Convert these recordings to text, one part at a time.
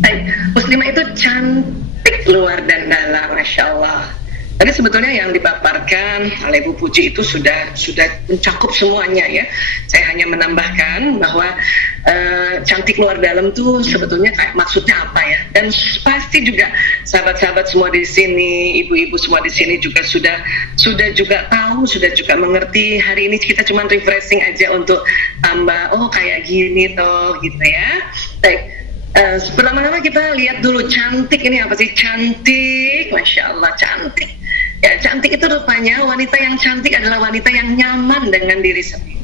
Baik, muslimah itu cantik luar dan dalam, Masya Allah. Tadi sebetulnya yang dipaparkan oleh Bu Puji itu sudah mencakup semuanya ya. Saya hanya menambahkan bahwa cantik luar dalam tuh sebetulnya kayak maksudnya apa ya. Dan pasti juga sahabat-sahabat semua di sini, ibu-ibu semua di sini juga sudah juga tahu, sudah juga mengerti. Hari ini kita cuma refreshing aja untuk tambah, oh kayak gini toh gitu ya. Baik. Pertama-tama kita lihat dulu cantik ini apa sih? Cantik, Masya Allah, cantik. Ya, cantik itu rupanya wanita yang cantik adalah wanita yang nyaman dengan diri sendiri.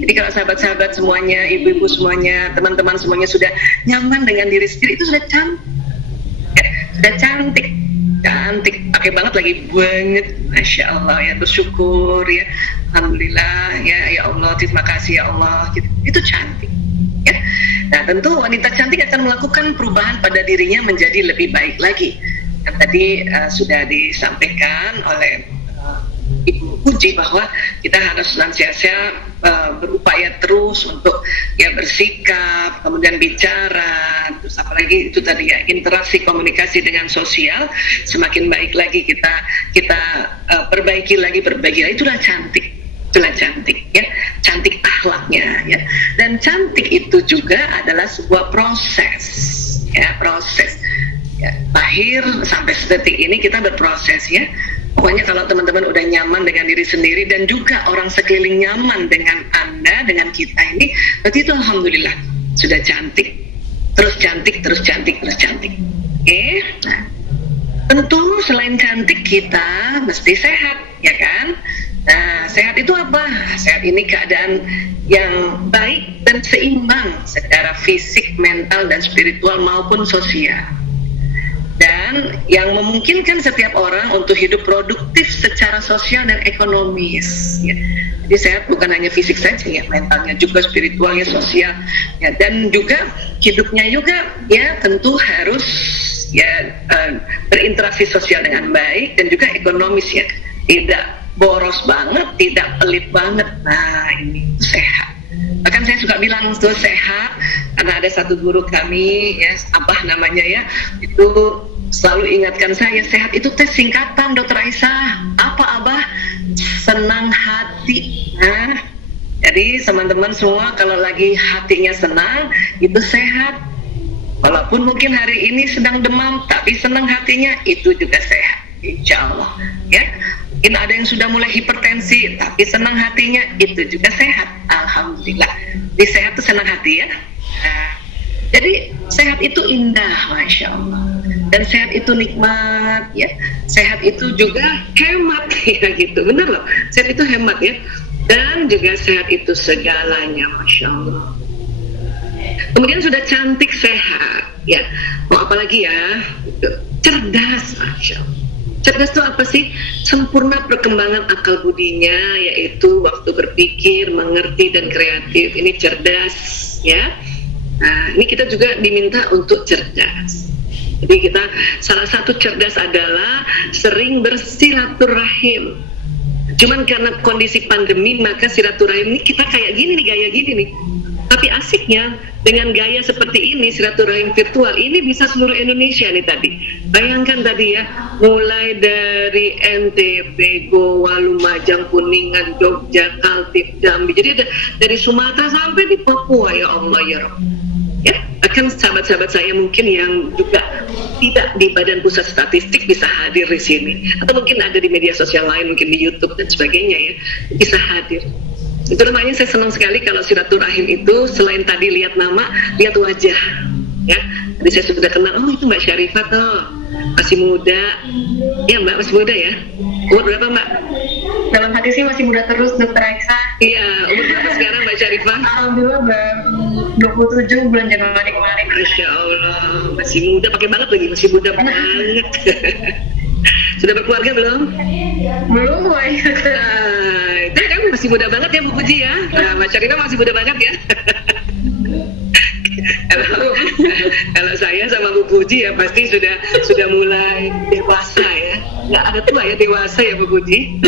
Jadi kalau sahabat-sahabat semuanya, ibu-ibu semuanya, teman-teman semuanya sudah nyaman dengan diri sendiri, itu sudah cantik. Ya, sudah cantik. Cantik, pakai banget lagi banget, Masya Allah ya, bersyukur ya, Alhamdulillah ya Allah, terima kasih ya Allah, gitu. Itu cantik ya. Nah tentu wanita cantik akan melakukan perubahan pada dirinya menjadi lebih baik lagi. Yang tadi sudah disampaikan oleh Ibu Puji bahwa kita harus senantiasa berupaya terus untuk ya bersikap, kemudian bicara, terus apalagi itu tadi ya interaksi komunikasi dengan sosial semakin baik lagi kita perbaiki lagi, itulah cantik. Itulah cantik ya, cantik akhlaknya ya. Dan cantik itu juga adalah sebuah proses ya, proses ya, lahir sampai detik ini kita berproses ya. Pokoknya kalau teman-teman udah nyaman dengan diri sendiri dan juga orang sekeliling nyaman dengan Anda, dengan kita ini, berarti itu alhamdulillah sudah cantik, terus cantik, terus cantik, terus cantik. Oke. Nah, tentu selain cantik kita mesti sehat ya kan. Nah, sehat itu apa? Sehat ini keadaan yang baik dan seimbang secara fisik, mental, dan spiritual maupun sosial. Dan yang memungkinkan setiap orang untuk hidup produktif secara sosial dan ekonomis. Ya. Jadi sehat bukan hanya fisik saja ya, mentalnya juga, spiritualnya, sosial. Ya. Dan juga hidupnya juga ya tentu harus ya berinteraksi sosial dengan baik dan juga ekonomis ya. Tidak boros banget, tidak pelit banget. Nah ini sehat. Bahkan saya suka bilang itu sehat karena ada satu guru kami ya, Abah namanya ya, itu selalu ingatkan saya, sehat itu tes singkatan Dokter Aisyah. Apa Abah? Senang hati. Nah, jadi teman-teman semua kalau lagi hatinya senang itu sehat. Walaupun mungkin hari ini sedang demam, tapi senang hatinya itu juga sehat. Insya Allah ya. Mungkin ada yang sudah mulai hipertensi, tapi senang hatinya itu juga sehat. Alhamdulillah. Jadi sehat itu senang hati ya. Nah, jadi sehat itu indah, Masya Allah. Dan sehat itu nikmat ya. Sehat itu juga hemat ya gitu. Benar loh. Sehat itu hemat ya. Dan juga sehat itu segalanya, Masya Allah. Kemudian sudah cantik, sehat ya. Mau apa lagi ya? Cerdas, Masya Allah. Cerdas itu apa sih? Sempurna perkembangan akal budinya, yaitu waktu berpikir, mengerti, dan kreatif. Ini cerdas ya. Nah, ini kita juga diminta untuk cerdas. Jadi kita salah satu cerdas adalah sering bersilaturahim. Cuman karena kondisi pandemi maka silaturahim ini kita kayak gini nih, gaya gini nih. Tapi asiknya dengan gaya seperti ini, silaturahim virtual ini bisa seluruh Indonesia nih tadi. Bayangkan tadi ya, mulai dari NTB, Goa, Lumajang, Kuningan, Jogja, Kaltib, Jambi. Jadi ada dari Sumatera sampai di Papua, ya Allah ya Rabb. Ya, akan sahabat-sahabat saya mungkin yang juga tidak di Badan Pusat Statistik bisa hadir di sini, atau mungkin ada di media sosial lain, mungkin di YouTube dan sebagainya ya, bisa hadir. Itu namanya saya senang sekali kalau silaturahim itu selain tadi lihat nama, lihat wajah ya. Tadi saya sudah kenal, oh itu Mbak Syarifah tuh, masih muda ya Mbak, masih muda ya. Umur berapa Mbak? Dalam hati sih masih muda terus, Dokter Aisyah. Iya, umur berapa sekarang Mbak Syarifah? Alhamdulillah baru 27 bulan Januari kemarin. Masya Allah, masih muda, pakai banget lagi, masih muda banget. Sudah berkeluarga belum? Belum, Boy. Nah, itu kan masih muda banget ya Bu Puji ya. Nah, Mbak Syarifah masih muda banget ya. Kalau saya sama Bu Puji ya pasti sudah mulai dewasa ya. Nggak ada tua ya, dewasa ya Bu Puji.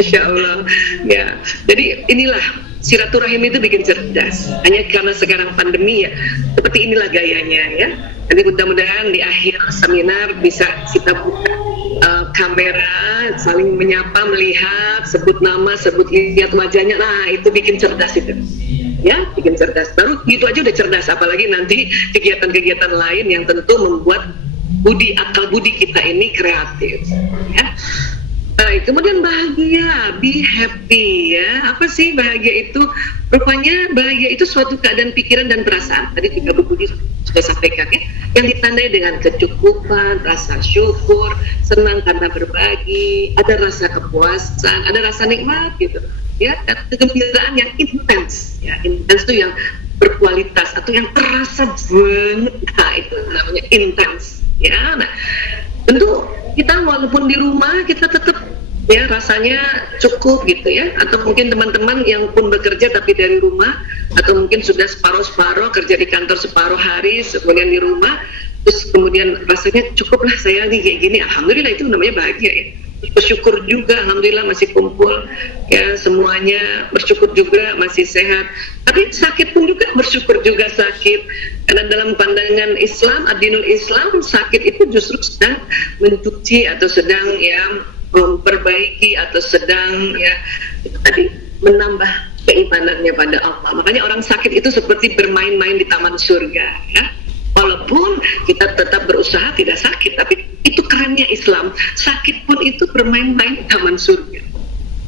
Insya Allah ya. Jadi inilah silaturahim itu bikin cerdas. Hanya karena sekarang pandemi ya, seperti inilah gayanya ya. Jadi mudah-mudahan di akhir seminar bisa kita buka kamera, saling menyapa, melihat, sebut nama, lihat wajahnya. Nah, itu bikin cerdas itu. Ya, bikin cerdas. Baru gitu aja udah cerdas, apalagi nanti kegiatan-kegiatan lain yang tentu membuat akal budi kita ini kreatif. Ya. Baik, kemudian bahagia, be happy ya. Apa sih bahagia itu? Rupanya bahagia itu suatu keadaan pikiran dan perasaan. Tadi juga Bu Budi sudah sampaikan ya, yang ditandai dengan kecukupan, rasa syukur, senang karena berbagi, ada rasa kepuasan, ada rasa nikmat gitu. Ya, dan kegembiraan yang intens. Ya, intens itu yang berkualitas atau yang terasa banget. Nah, itu namanya intens. Ya, nah, tentu kita walaupun di rumah kita tetap ya rasanya cukup gitu ya, atau mungkin teman-teman yang pun bekerja tapi dari rumah, atau mungkin sudah separuh-separuh kerja di kantor separuh hari kemudian di rumah, terus kemudian rasanya cukup lah saya nih kayak gini, alhamdulillah, itu namanya bahagia ya. Bersyukur juga, alhamdulillah masih kumpul ya, semuanya bersyukur juga masih sehat. Tapi sakit pun juga bersyukur juga sakit, karena dalam pandangan Islam, ad-dinul Islam, sakit itu justru sedang mencuci atau sedang ya memperbaiki atau sedang ya itu tadi menambah keimanannya pada Allah. Makanya orang sakit itu seperti bermain-main di taman surga ya. Walaupun kita tetap berusaha tidak sakit, tapi itu kerennya Islam. Sakit pun itu bermain-main di taman surga.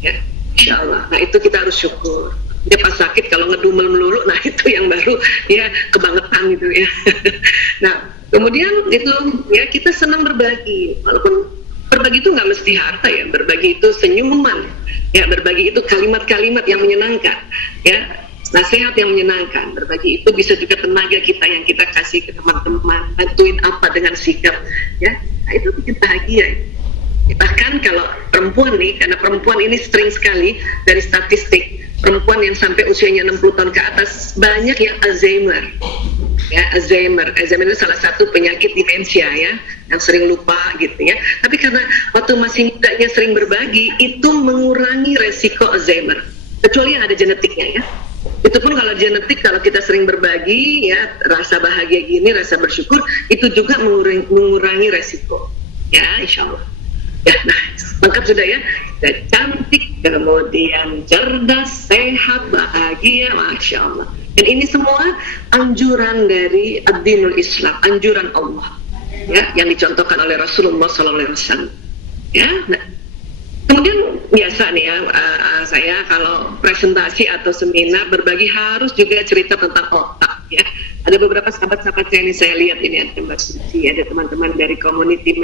Ya, insya Allah. Nah, itu kita harus syukur. Dia pas sakit kalau ngedumel melulu, nah itu yang baru ya kebangetan itu ya. Nah, kemudian itu ya kita senang berbagi. Walaupun berbagi itu nggak mesti harta ya, berbagi itu senyuman. Ya, berbagi itu kalimat-kalimat yang menyenangkan. Ya. Nasihat yang menyenangkan, berbagi itu bisa juga tenaga kita yang kita kasih ke teman-teman, bantuin apa dengan sikap, ya, nah, itu bikin bahagia. Bahkan kalau perempuan nih, karena perempuan ini sering sekali dari statistik, perempuan yang sampai usianya 60 tahun ke atas banyak yang Alzheimer. Ya, Alzheimer itu salah satu penyakit demensia ya, yang sering lupa gitu ya. Tapi karena waktu masih mudanya sering berbagi, itu mengurangi resiko Alzheimer. Kecuali yang ada genetiknya ya. Itu pun kalau genetik, kalau kita sering berbagi ya, rasa bahagia gini, rasa bersyukur, itu juga mengurangi resiko ya, insya Allah ya. Nah, lengkap sudah ya, kita cantik, kemudian cerdas, sehat, bahagia, Masya Allah. Dan ini semua anjuran dari ad-dinul Islam, anjuran Allah ya, yang dicontohkan oleh Rasulullah SAW ya. Nah, kemudian biasa nih ya, saya kalau presentasi atau seminar berbagi harus juga cerita tentang otak ya. Ada beberapa sahabat-sahabat saya ini, saya lihat ini ada Mbak Suci, ada teman-teman dari community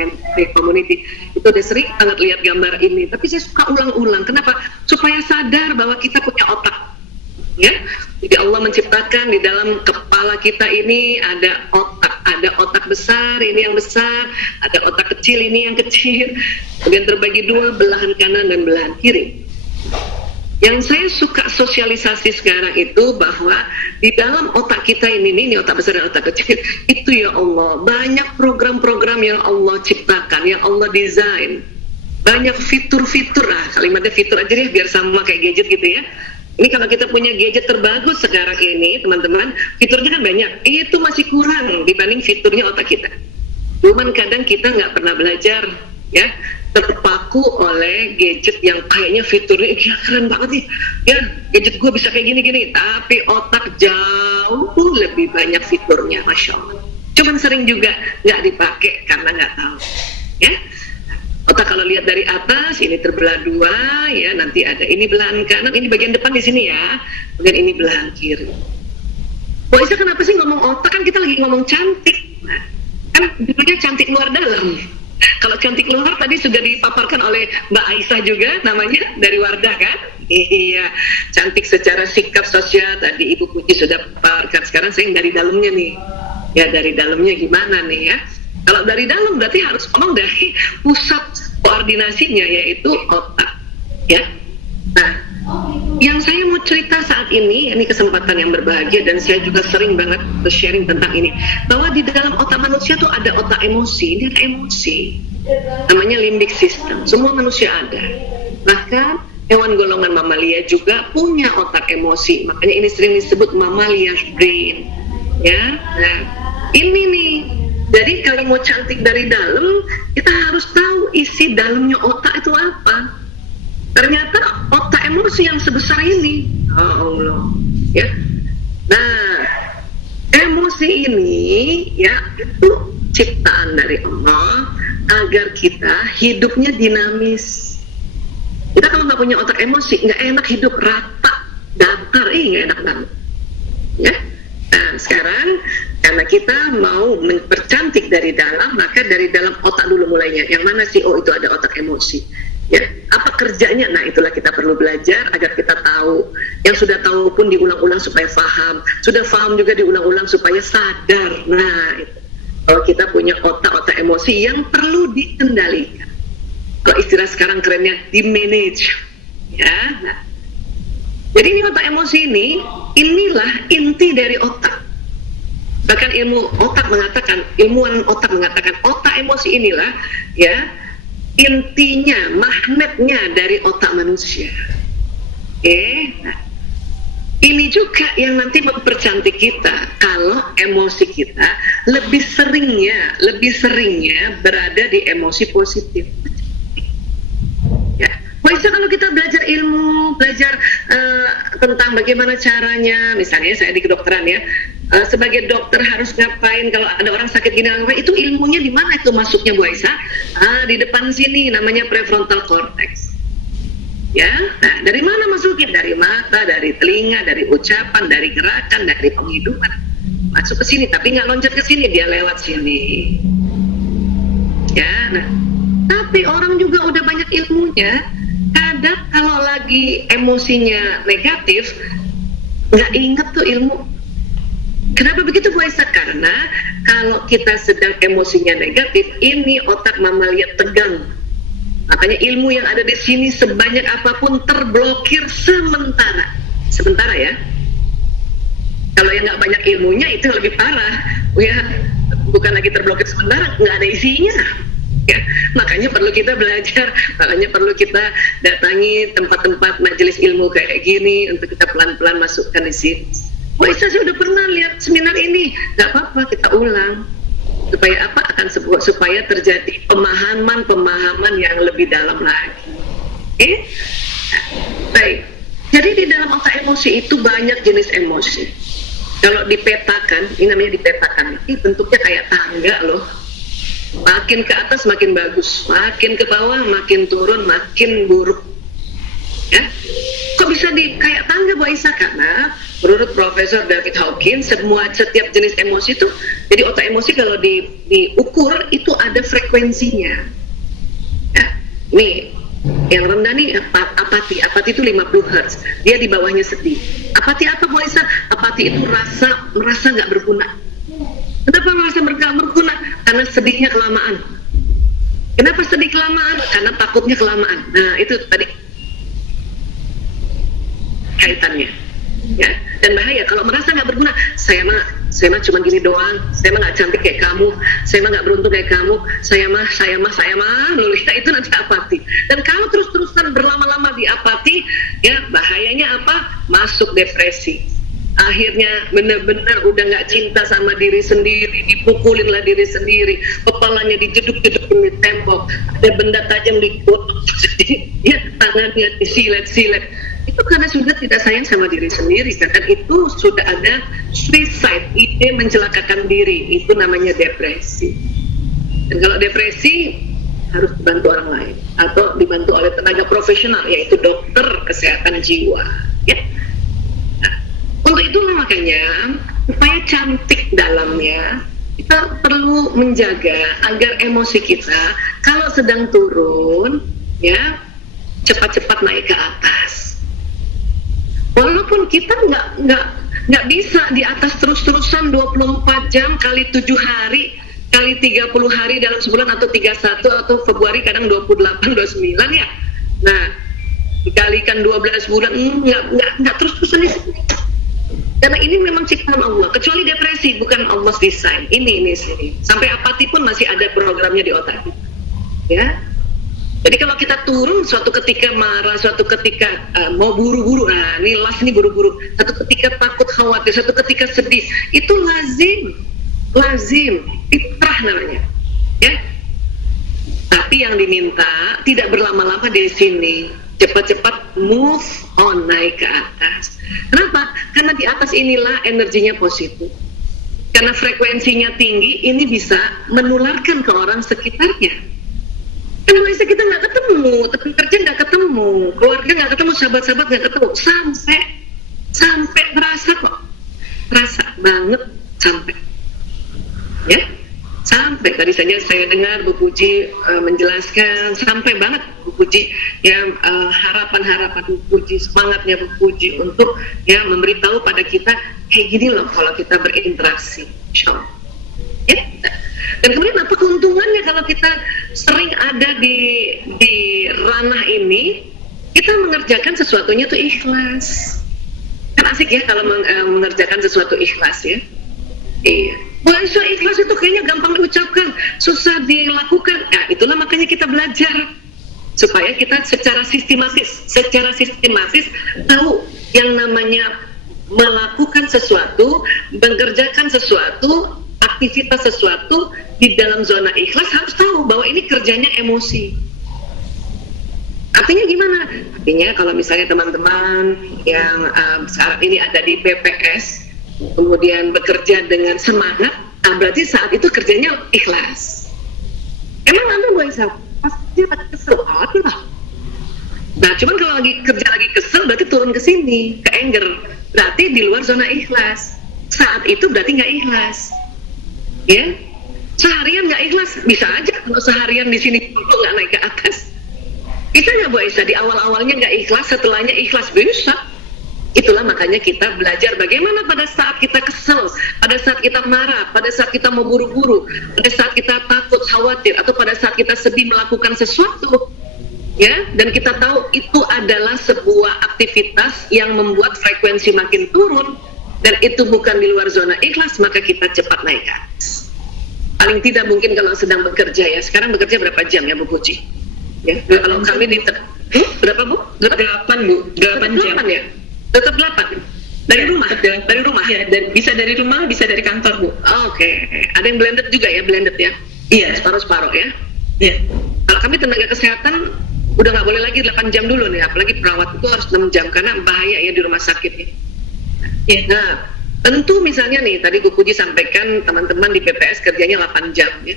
itu udah sering banget lihat gambar ini. Tapi saya suka ulang-ulang. Kenapa? Supaya sadar bahwa kita punya otak ya. Jadi Allah menciptakan di dalam kepala kita ini ada otak besar, ini yang besar, ada otak kecil, ini yang kecil, kemudian terbagi dua, belahan kanan dan belahan kiri. Yang saya suka sosialisasi sekarang itu bahwa di dalam otak kita ini otak besar dan otak kecil, itu ya Allah, banyak program-program yang Allah ciptakan, yang Allah desain, banyak fitur-fitur, kalimatnya fitur aja deh biar sama kayak gadget gitu ya. Ini kalau kita punya gadget terbagus sekarang ini, teman-teman, fiturnya kan banyak. Itu masih kurang dibanding fiturnya otak kita. Cuman kadang kita nggak pernah belajar, ya, terpaku oleh gadget yang kayaknya fiturnya keren banget nih. Ya, gadget gue bisa kayak gini-gini, tapi otak jauh lebih banyak fiturnya, Masya Allah. Cuman sering juga nggak dipakai karena nggak tahu, ya. Otak kalau lihat dari atas ini terbelah dua ya, nanti ada ini belahan kanan, ini bagian depan di sini ya, kemudian ini belahan kiri. Bu Isa kenapa sih ngomong otak, kan kita lagi ngomong cantik, nah, kan judulnya cantik luar dalam. Kalau cantik luar tadi sudah dipaparkan oleh Mbak Aisyah juga namanya dari Wardah kan? Iya, cantik secara sikap sosial tadi Ibu Puji sudah paparkan. Sekarang saya dari dalamnya nih, ya dari dalamnya gimana nih ya? Kalau dari dalam berarti harus ngomong dari pusat koordinasinya yaitu otak, ya. Nah, yang saya mau cerita saat ini kesempatan yang berbahagia dan saya juga sering banget sharing tentang ini, bahwa di dalam otak manusia tuh ada otak emosi, ini ada emosi, namanya limbic system. Semua manusia ada. Bahkan hewan golongan mamalia juga punya otak emosi, makanya ini sering disebut mammalia brain, ya. Nah, ini nih, jadi kalau mau cantik dari dalam, kita harus tahu isi dalamnya otak itu apa. Ternyata otak emosi yang sebesar ini, oh Allah, ya. Nah, emosi ini, ya, itu ciptaan dari Allah agar kita hidupnya dinamis. Kita kalau nggak punya otak emosi, nggak enak hidup, rata, datar, nggak enak banget. Ya. Nah, sekarang karena kita mau mempercantik dari dalam, maka dari dalam otak dulu mulainya. Yang mana sih? Oh, itu ada otak emosi. Ya, apa kerjanya? Nah, itulah kita perlu belajar agar kita tahu. Yang sudah tahu pun diulang-ulang supaya paham. Sudah paham juga diulang-ulang supaya sadar. Nah, itu. Kalau kita punya otak-otak emosi yang perlu dikendalikan. Kalau istilah sekarang kerennya di manage, ya. Nah, jadi ini otak emosi ini, inilah inti dari otak. Bahkan ilmu otak mengatakan, ilmuwan otak mengatakan, otak emosi inilah, ya, intinya, magnetnya dari otak manusia. Nah, ini juga yang nanti mempercantik kita kalau emosi kita lebih seringnya berada di emosi positif. Ya, bisa kalau kita belajar ilmu, belajar tentang bagaimana caranya, misalnya saya di kedokteran ya, sebagai dokter harus ngapain kalau ada orang sakit gini, itu ilmunya di mana itu masuknya Bu Aisyah? Di depan sini namanya prefrontal cortex. Ya, nah dari mana masuknya? Dari mata, dari telinga, dari ucapan, dari gerakan, dari penghidupan. Masuk ke sini, tapi nggak loncat ke sini, dia lewat sini. Ya, nah. Tapi orang juga udah banyak ilmunya. Kadang kalau lagi emosinya negatif, nggak inget tuh ilmu. Kenapa begitu Bu Aisyah? Karena kalau kita sedang emosinya negatif, ini otak mamalia tegang. Makanya ilmu yang ada di sini sebanyak apapun terblokir sementara. Sementara ya. Kalau yang nggak banyak ilmunya itu lebih parah. Ya, bukan lagi terblokir sementara, nggak ada isinya. Ya, makanya perlu kita belajar, makanya perlu kita datangi tempat-tempat majelis ilmu kayak gini untuk kita pelan-pelan masukkan di sini. Wah, saya udah pernah lihat seminar ini, nggak apa-apa kita ulang. Supaya apa? Supaya terjadi pemahaman yang lebih dalam lagi. Baik. Jadi di dalam otak emosi itu banyak jenis emosi. Kalau dipetakan, ini namanya dipetakan. Ini bentuknya kayak tangga loh. Makin ke atas makin bagus, makin ke bawah makin turun, makin buruk. Ya, kok bisa kayak tangga Bu Aisyah? Karena menurut Profesor David Hawkins, setiap jenis emosi itu, jadi otak emosi kalau diukur itu ada frekuensinya. Ya, nih yang rendah nih apati itu 50 Hz, dia di bawahnya sedih. Apati apa Bu Aisyah? Apati itu merasa nggak berguna. Kenapa merasa nggak berguna? Karena sedihnya kelamaan. Kenapa sedih kelamaan? Karena takutnya kelamaan. Nah, itu tadi kaitannya. Ya, dan bahaya kalau merasa nggak berguna. Saya mah cuma gini doang. Saya mah nggak cantik kayak kamu. Saya mah nggak beruntung kayak kamu. Saya mah nulis itu nanti apati. Dan kalau terus-terusan berlama-lama di apati, ya bahayanya apa? Masuk depresi. Akhirnya benar-benar udah nggak cinta sama diri sendiri, dipukulinlah diri sendiri, kepalanya dijeduk-jeduk di tembok, ada benda tajam di kotak, ya tangannya disilet-silet. Itu karena sudah tidak sayang sama diri sendiri, kan itu sudah ada suicide, ide mencelakakan diri, itu namanya depresi. Dan kalau depresi harus dibantu orang lain atau dibantu oleh tenaga profesional, yaitu dokter kesehatan jiwa, ya. Untuk itulah makanya supaya cantik dalamnya, kita perlu menjaga agar emosi kita kalau sedang turun, ya cepat-cepat naik ke atas. Walaupun kita nggak bisa di atas terus-terusan 24 jam kali 7 hari kali 30 hari dalam sebulan, atau 31 atau Februari kadang 28, 29 ya. Nah, dikalikan 12 bulan nggak terus-terusan di sini. Karena ini memang ciptaan Allah, kecuali depresi bukan Allah desain. Ini sini. Sampai apati pun masih ada programnya di otak kita. Ya. Jadi kalau kita turun suatu ketika marah, suatu ketika mau buru-buru, nah ini last nih buru-buru, satu ketika takut khawatir, satu ketika sedih, itu lazim, fitrah namanya, ya. Tapi yang diminta tidak berlama-lama di sini, cepat-cepat move on, naik ke atas. Kenapa? Karena di atas inilah energinya positif. Karena frekuensinya tinggi, ini bisa menularkan ke orang sekitarnya. Karena masa kita nggak ketemu, teman kerja nggak ketemu, keluarga nggak ketemu, sahabat-sahabat nggak ketemu, sampai terasa kok, terasa banget sampai, ya, sampai tadi saja saya dengar Bu Puji menjelaskan, sampai banget Bu Puji, ya, harapan Bu Puji, semangatnya Bu Puji untuk ya memberitahu pada kita kayak gini loh kalau kita berinteraksi, insya Allah. Ya. Dan kemudian apa keuntungannya kalau kita sering ada di ranah ini, kita mengerjakan sesuatunya tuh ikhlas. Kan asik ya kalau mengerjakan sesuatu ikhlas ya. Iya. Wah, ikhlas itu kayaknya gampang diucapkan, susah dilakukan. Nah, itulah makanya kita belajar supaya kita secara sistematis tahu yang namanya melakukan sesuatu, mengerjakan sesuatu, aktivitas sesuatu di dalam zona ikhlas, harus tahu bahwa ini kerjanya emosi. Artinya gimana? Artinya kalau misalnya teman-teman yang saat ini ada di PPS kemudian bekerja dengan semangat, berarti saat itu kerjanya ikhlas. Emang Anda bisa pasti kesel lah. Nah, cuman kalau lagi kerja lagi kesel berarti turun ke sini, ke anger. Berarti di luar zona ikhlas. Saat itu berarti nggak ikhlas. Ya, seharian nggak ikhlas, bisa aja kalau seharian di sini nggak naik ke atas. Bisa nggak Bu Aisyah di awal-awalnya nggak ikhlas, setelahnya ikhlas? Bisa. Itulah makanya kita belajar bagaimana pada saat kita kesel, pada saat kita marah, pada saat kita mau buru-buru, pada saat kita takut, khawatir, atau pada saat kita sedih melakukan sesuatu, ya. Dan kita tahu itu adalah sebuah aktivitas yang membuat frekuensi makin turun. Dan itu bukan di luar zona ikhlas, maka kita cepat naik ke atas. Paling tidak mungkin kalau sedang bekerja ya, sekarang bekerja berapa jam ya Bu Puji? Ya, kalau kami di berapa Bu? 8 Bu, 8 jam ya? Tetap 8? Dari rumah? Dari rumah? Ya, bisa dari rumah, bisa dari kantor Bu. Oke. Ada yang blended juga ya, blended ya? Iya. Separuh-separuh ya? Iya. Kalau kami tenaga kesehatan, udah nggak boleh lagi 8 jam dulu nih, apalagi perawat itu harus 6 jam, karena bahaya ya di rumah sakit ya. Ya, nah, tentu misalnya nih, tadi Bu Puji sampaikan teman-teman di PPS kerjanya 8 jam ya.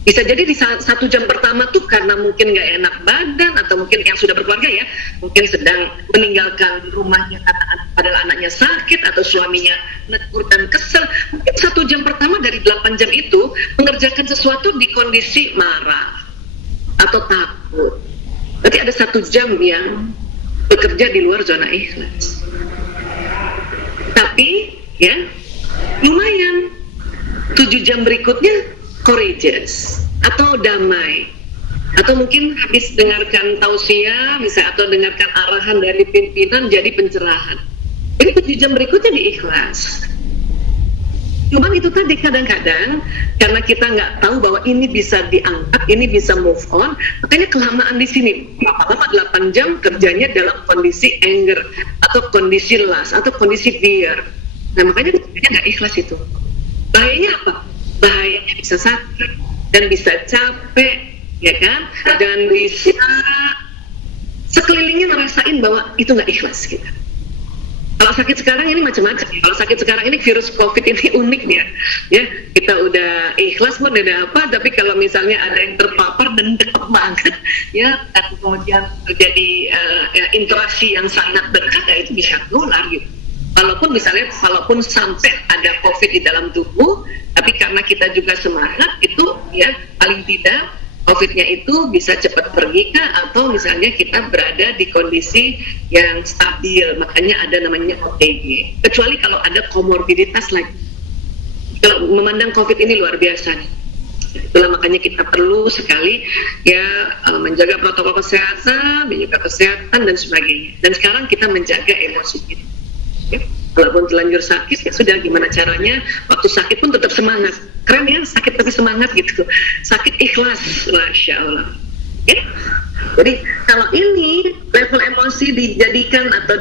Bisa jadi di 1 jam pertama tuh karena mungkin nggak enak badan, atau mungkin yang sudah berkeluarga ya, mungkin sedang meninggalkan rumahnya karena padahal anaknya sakit, atau suaminya negur dan kesel. Mungkin 1 jam pertama dari 8 jam itu mengerjakan sesuatu di kondisi marah atau takut. Berarti ada 1 jam yang bekerja di luar zona ikhlas. Tapi ya lumayan 7 jam berikutnya courageous atau damai, atau mungkin habis dengarkan tausiah misalnya, atau dengarkan arahan dari pimpinan jadi pencerahan. Ini 7 jam berikutnya diikhlas. Cuman itu tadi kadang-kadang karena kita nggak tahu bahwa ini bisa diangkat, ini bisa move on, makanya kelamaan di sini. Lama-lama 8 jam kerjanya dalam kondisi anger, atau kondisi lust, atau kondisi fear. Nah makanya kerjanya nggak ikhlas itu. Bahayanya apa? Bahayanya bisa sakit, dan bisa capek, ya kan? Dan bisa sekelilingnya ngerasain bahwa itu nggak ikhlas kita. Kalau sakit sekarang ini macam-macam. Kalau sakit sekarang ini virus COVID ini unik ya. Kita udah ikhlas pun udah apa, tapi kalau misalnya ada yang terpapar dan dekat banget, ya, dan kemudian terjadi interaksi yang sangat dekat, ya itu bisa nular gitu. Walaupun sampai ada COVID di dalam tubuh, tapi karena kita juga semangat itu, ya paling tidak COVID-nya itu bisa cepat pergi kah, atau misalnya kita berada di kondisi yang stabil, makanya ada namanya OTG. Kecuali kalau ada komorbiditas lagi. Kalau memandang COVID ini luar biasa nih. Itulah makanya kita perlu sekali ya menjaga protokol kesehatan, menjaga kesehatan dan sebagainya. Dan sekarang kita menjaga emosi kita. Ya. Walaupun terlanjur sakit, ya sudah, gimana caranya waktu sakit pun tetap semangat. Keren ya, sakit tapi semangat gitu. Sakit ikhlas, Masya Allah. Ya. Jadi kalau ini level emosi dijadikan atau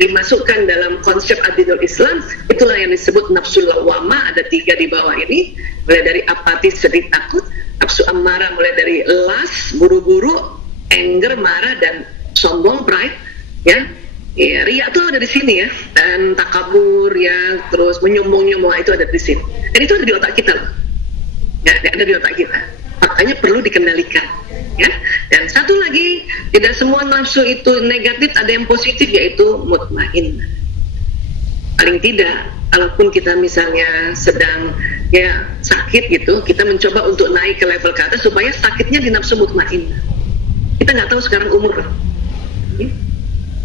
dimasukkan dalam konsep adilul Islam, itulah yang disebut nafsu lawamah. Ada 3 di bawah ini, mulai dari apatis, sedih, takut. Nafsu amarah mulai dari las, buru-buru, anger, marah, dan sombong, pride, ya. Ya, riya itu ada di sini ya, dan takabur ya, terus menyombong-nyombong itu ada di sini. Dan itu ada di otak kita loh. Ya, ada di otak kita. Makanya perlu dikendalikan. Ya. Dan satu lagi, tidak semua nafsu itu negatif, ada yang positif, yaitu mutmainnah. Paling tidak, kalaupun kita misalnya sedang ya sakit gitu, kita mencoba untuk naik ke level ke atas supaya sakitnya di nafsu mutmainnah. Kita nggak tahu sekarang umur. Ya.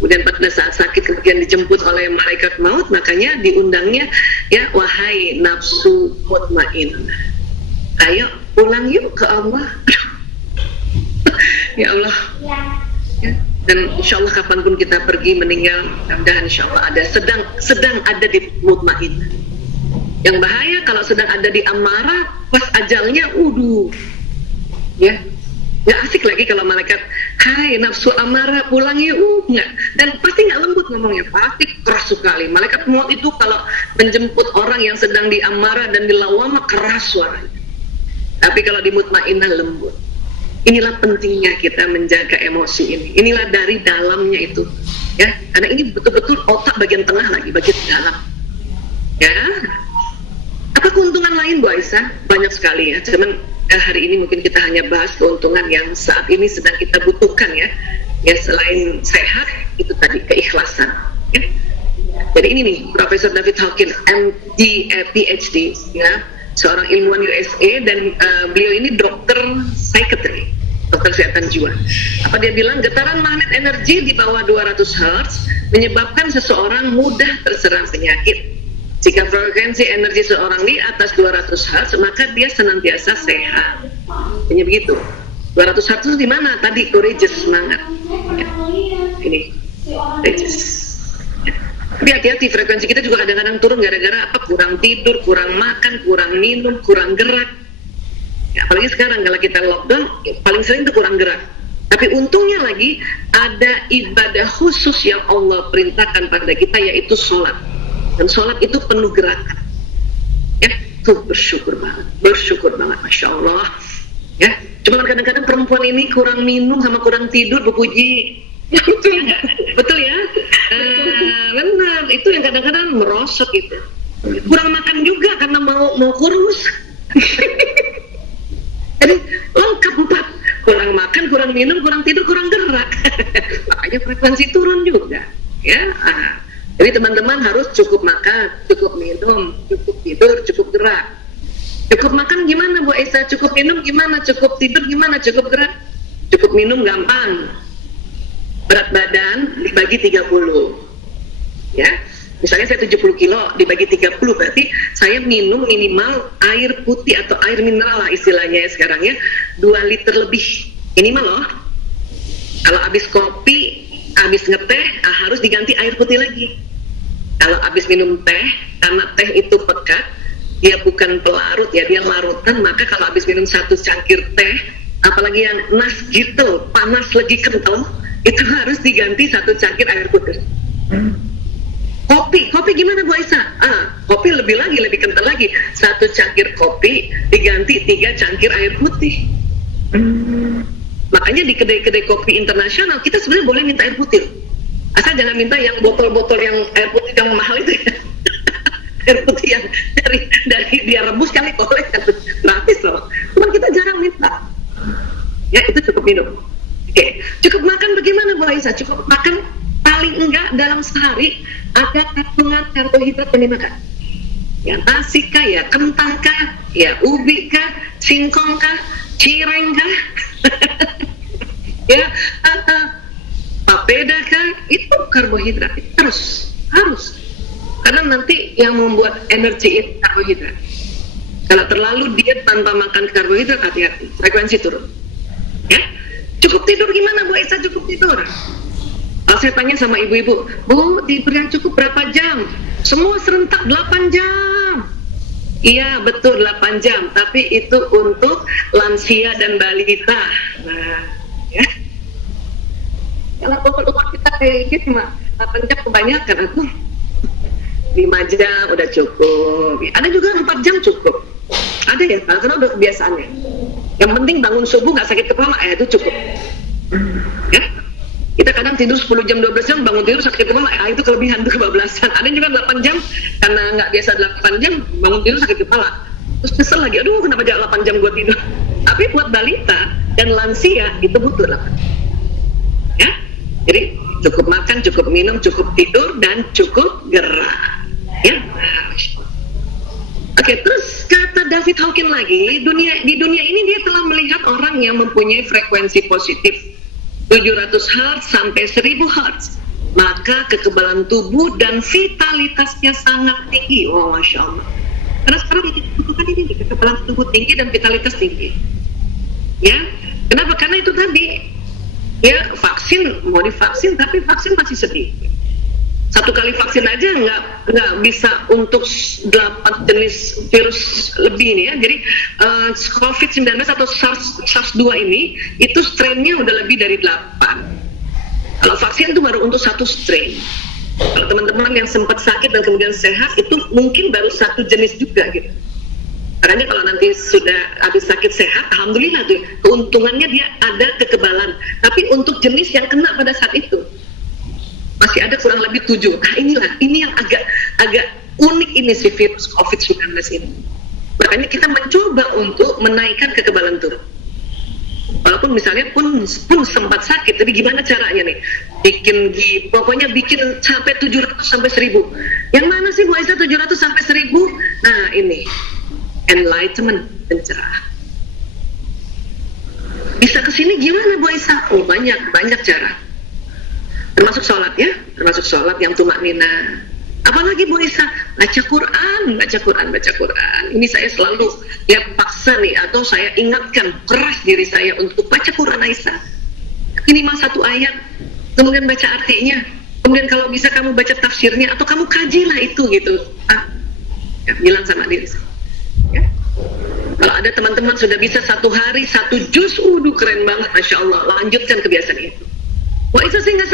Kemudian pada saat sakit kemudian dijemput oleh malaikat maut, makanya diundangnya ya, wahai nafsu mutmainnah, ayo pulang yuk ke Allah. Ya Allah ya. Dan insya Allah kapanpun kita pergi meninggal, mudah-mudahan insya Allah ada sedang ada di mutmainnah. Yang bahaya kalau sedang ada di amarah, pas ajalnya ya nggak asik lagi kalau malaikat, hai nafsu amarah pulang yuk, nggak. Dan pasti nggak lembut ngomongnya, pasti keras sekali. Malaikat maut itu kalau menjemput orang yang sedang di amarah dan di lawamah, keras suaranya. Tapi kalau di mutmainnah lembut. Inilah pentingnya kita menjaga emosi ini. Inilah dari dalamnya itu, ya. Karena ini betul-betul otak bagian tengah lagi, bagian dalam. Ya. Apa keuntungan lain Bu Aisyah? Banyak sekali ya. Cuman hari ini mungkin kita hanya bahas keuntungan yang saat ini sedang kita butuhkan ya. Ya, selain sehat, itu tadi keikhlasan. Ya. Jadi ini nih, Profesor David Hawkins, MD, PhD, ya, seorang ilmuwan USA, dan beliau ini dokter psikiatri, dokter kesehatan jiwa. Apa dia bilang? Getaran magnet energi di bawah 200 Hz menyebabkan seseorang mudah terserang penyakit. Jika frekuensi energi seorang di atas 200 Hz, maka dia senantiasa sehat. Hanya begitu. 200 Hz itu di mana? Tadi courageous, semangat. Ya. Ini courageous. Ya. Tapi hati-hati, frekuensi kita juga kadang-kadang turun gara-gara apa? Kurang tidur, kurang makan, kurang minum, kurang gerak. Ya, apalagi sekarang kalau kita lockdown, paling sering itu kurang gerak. Tapi untungnya lagi ada ibadah khusus yang Allah perintahkan pada kita, yaitu sholat. Dan sholat itu penuh gerakan. Ya, tuh bersyukur banget, Masya Allah. Ya, cuma kadang-kadang perempuan ini kurang minum sama kurang tidur, Bu Puji. Betul ya? Betul ya? Benar, itu yang kadang-kadang merosot gitu. Kurang makan juga karena mau kurus. Jadi lengkap 4. Kurang makan, kurang minum, kurang tidur, kurang gerak. Makanya frekuensi turun juga. Ya. Jadi teman-teman harus cukup makan, cukup minum, cukup tidur, cukup gerak. Cukup makan gimana Bu Aisyah? Cukup minum gimana? Cukup tidur gimana? Cukup gerak? Cukup minum gampang. Berat badan dibagi 30. Ya. Misalnya saya 70 kilo dibagi 30, berarti saya minum minimal air putih atau air mineral lah istilahnya ya sekarang ya, 2 liter lebih minimal loh. Kalau habis kopi, habis ngeteh, harus diganti air putih lagi. Kalau habis minum teh, karena teh itu pekat, dia bukan pelarut ya, dia larutan, maka kalau habis minum 1 cangkir teh, apalagi yang nas gitu, panas lagi kental, itu harus diganti 1 cangkir air putih. Kopi gimana Bu Aisyah? Kopi lebih kental lagi, 1 cangkir kopi diganti 3 cangkir air putih. Makanya di kedai-kedai kopi internasional kita sebenarnya boleh minta air putih, asal jangan minta yang botol-botol yang air putih yang mahal itu ya. Air putih yang dari dia rebus kali boleh, gratis loh. Cuma kita jarang minta. Ya, itu cukup minum. Oke. Cukup makan bagaimana Bu Aisyah? Cukup makan paling enggak dalam sehari ada kandungan karbohidrat yang dimakan. Ya, nasi kah, ya kentang kah, ya ubi kah, singkong kah, cireng kah, ya papeda kah, itu karbohidrat. Harus. Karena nanti yang membuat energi itu karbohidrat. Kalau terlalu diet tanpa makan karbohidrat, hati-hati, frekuensi turun. Ya, cukup tidur gimana Bu Aisyah? Cukup tidur. Kalau saya tanya sama ibu-ibu, Bu, tidur yang cukup berapa jam? Semua serentak 8 jam. Iya betul 8 jam, tapi itu untuk lansia dan balita. Nah, ya. Kalau umur kita kayak gitu mah 8 jam kebanyakan aku. 5 jam udah cukup. Ada juga 4 jam cukup. Ada ya, karena udah kebiasaannya. Yang penting bangun subuh nggak sakit kepala, itu cukup. Ya, kita kadang tidur 10 jam 12 jam, bangun tidur sakit kepala, itu kelebihan tuh, kebablasan. Ada juga 8 jam karena nggak biasa 8 jam bangun tidur sakit kepala, terus nyesel lagi, aduh kenapa jangan 8 jam gua tidur. Tapi buat balita dan lansia itu butuh 8. Ya, jadi cukup makan, cukup minum, cukup tidur, dan cukup gerak. Ya. Oke, terus kata David Hawkins lagi, di dunia ini dia telah melihat orang yang mempunyai frekuensi positif 700 Hz sampai 1000 Hz, maka kekebalan tubuh dan vitalitasnya sangat tinggi. Oh, Masya Allah. Karena sekarang yang kita butuhkan ini, kekebalan tubuh tinggi dan vitalitas tinggi. Ya, kenapa? Karena itu tadi, ya vaksin, mau divaksin, tapi vaksin masih sedikit. 1 kali vaksin aja nggak bisa untuk 8 jenis virus lebih nih ya. Jadi COVID-19 atau SARS-2 ini itu strainnya udah lebih dari 8. Kalau vaksin itu baru untuk 1 strain. Kalau teman-teman yang sempat sakit dan kemudian sehat itu mungkin baru 1 jenis juga gitu. Makanya kalau nanti sudah habis sakit sehat, alhamdulillah tuh keuntungannya dia ada kekebalan. Tapi untuk jenis yang kena pada saat itu masih ada kurang lebih 7. Nah ini yang agak unik ini si virus COVID-19 ini. Makanya kita mencoba untuk menaikkan kekebalan tubuh. Walaupun misalnya pun sempat sakit, tapi gimana caranya nih? Pokoknya bikin sampai 700 sampai 1000. Yang mana sih Bu Aisyah 700 sampai 1000? Nah ini, enlightenment, pencerahan. Bisa kesini gimana Bu Aisyah? Oh banyak cara. Termasuk sholat ya, termasuk sholat yang tumaknina. Apalagi Bu Isa, baca Quran. Ini saya selalu paksa nih, atau saya ingatkan keras diri saya untuk baca Quran Aisyah. Minimal 1 ayat, kemudian baca artinya, kemudian kalau bisa kamu baca tafsirnya, atau kamu kajilah itu gitu. Ya, bilang sama diri saya. Ya. Kalau ada teman-teman sudah bisa 1 hari 1 juz, keren banget, Masya Allah. Lanjutkan kebiasaan itu. Wah, itu sih nggak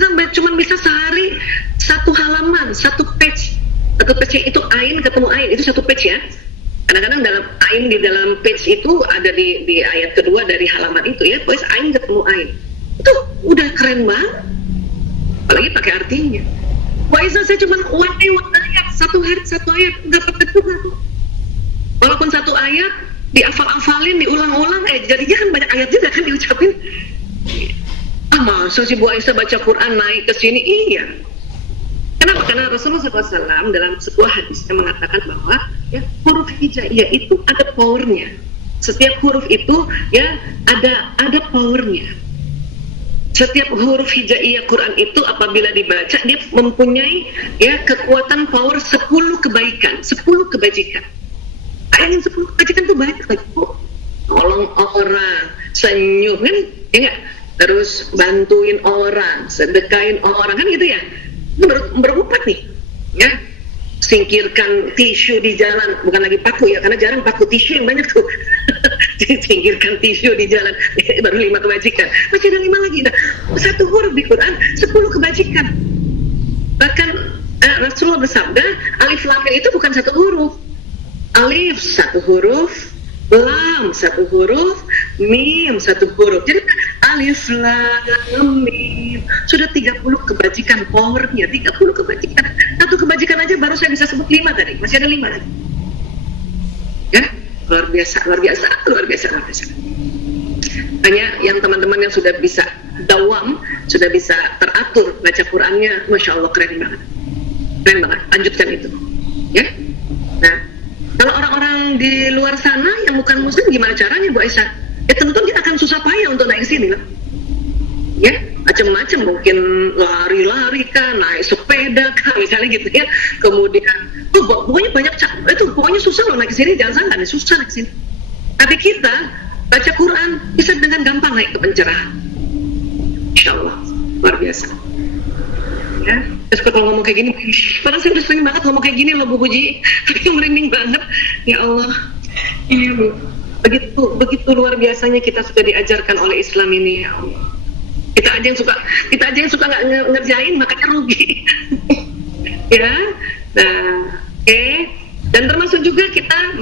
sempat, cuma bisa sehari 1 halaman, 1 page. 1 page itu ain ketemu ain, itu 1 page ya. Kadang-kadang dalam ain di dalam page itu ada di ayat kedua dari halaman itu ya. Pokoknya ain ketemu ain. Itu udah keren banget. Apalagi pakai artinya. Wah, itu saya cuma one ayat, 1 hari 1 ayat, nggak apa-apa juga tuh. Walaupun 1 ayat diafal-afalin, diulang-ulang, jadi jangan banyak ayat juga kan diucapin. Masa sih Bu Aisyah baca Quran naik ke sini? Iya. Kenapa? Karena Rasulullah SAW dalam sebuah hadisnya mengatakan bahwa ya, huruf hijaiyah itu ada powernya. Setiap huruf itu ya ada powernya. Setiap huruf hijaiyah Quran itu apabila dibaca dia mempunyai ya kekuatan power 10 kebaikan, 10 kebajikan. Yang 10 kebajikan itu banyak lagi. Tolong orang, senyum kan? Ya enggak? Terus bantuin orang, sedekahin orang, kan gitu ya. Itu berempat nih, ya. Singkirkan tisu di jalan, bukan lagi paku ya, karena jarang paku, tisu yang banyak tuh. Singkirkan tisu di jalan, baru 5 kebajikan. Masih ada 5 lagi. Nah, 1 huruf di Quran, 10 kebajikan. Bahkan Rasulullah bersabda, alif lam itu bukan 1 huruf. Alif 1 huruf, lam 1 huruf, mim 1 huruf. Jadi alif lam mim sudah 30 kebajikan powernya, 30 kebajikan. 1 kebajikan aja baru saya bisa sebut 5 tadi, masih ada 5 lagi. Ya, luar biasa. Hanya yang teman-teman yang sudah bisa dawam, sudah bisa teratur baca Qurannya, Masya Allah keren banget. Lanjutkan itu. Ya. Nah, kalau orang-orang di luar sana yang bukan muslim gimana caranya Bu Aisyah? Ya tentu dia akan susah payah untuk naik sini lah. Ya, macam-macam, mungkin lari-lari kan, naik sepeda kan, misalnya gitu ya. Kemudian, pokoknya banyak itu pokoknya susah loh naik sini, jangan salah nih, susah naik sini. Tapi kita baca Quran bisa dengan gampang naik ke pencerahan. Insyaallah, luar biasa. Ya, terus kalau ngomong kayak gini, padahal saya udah sering banget ngomong kayak gini loh Bu Puji, tapi merinding banget. Ya Allah, ini Bu, begitu luar biasanya kita sudah diajarkan oleh Islam ini, ya Allah. Kita aja yang suka nggak ngerjain, makanya rugi. Ya, nah, oke. Dan termasuk juga kita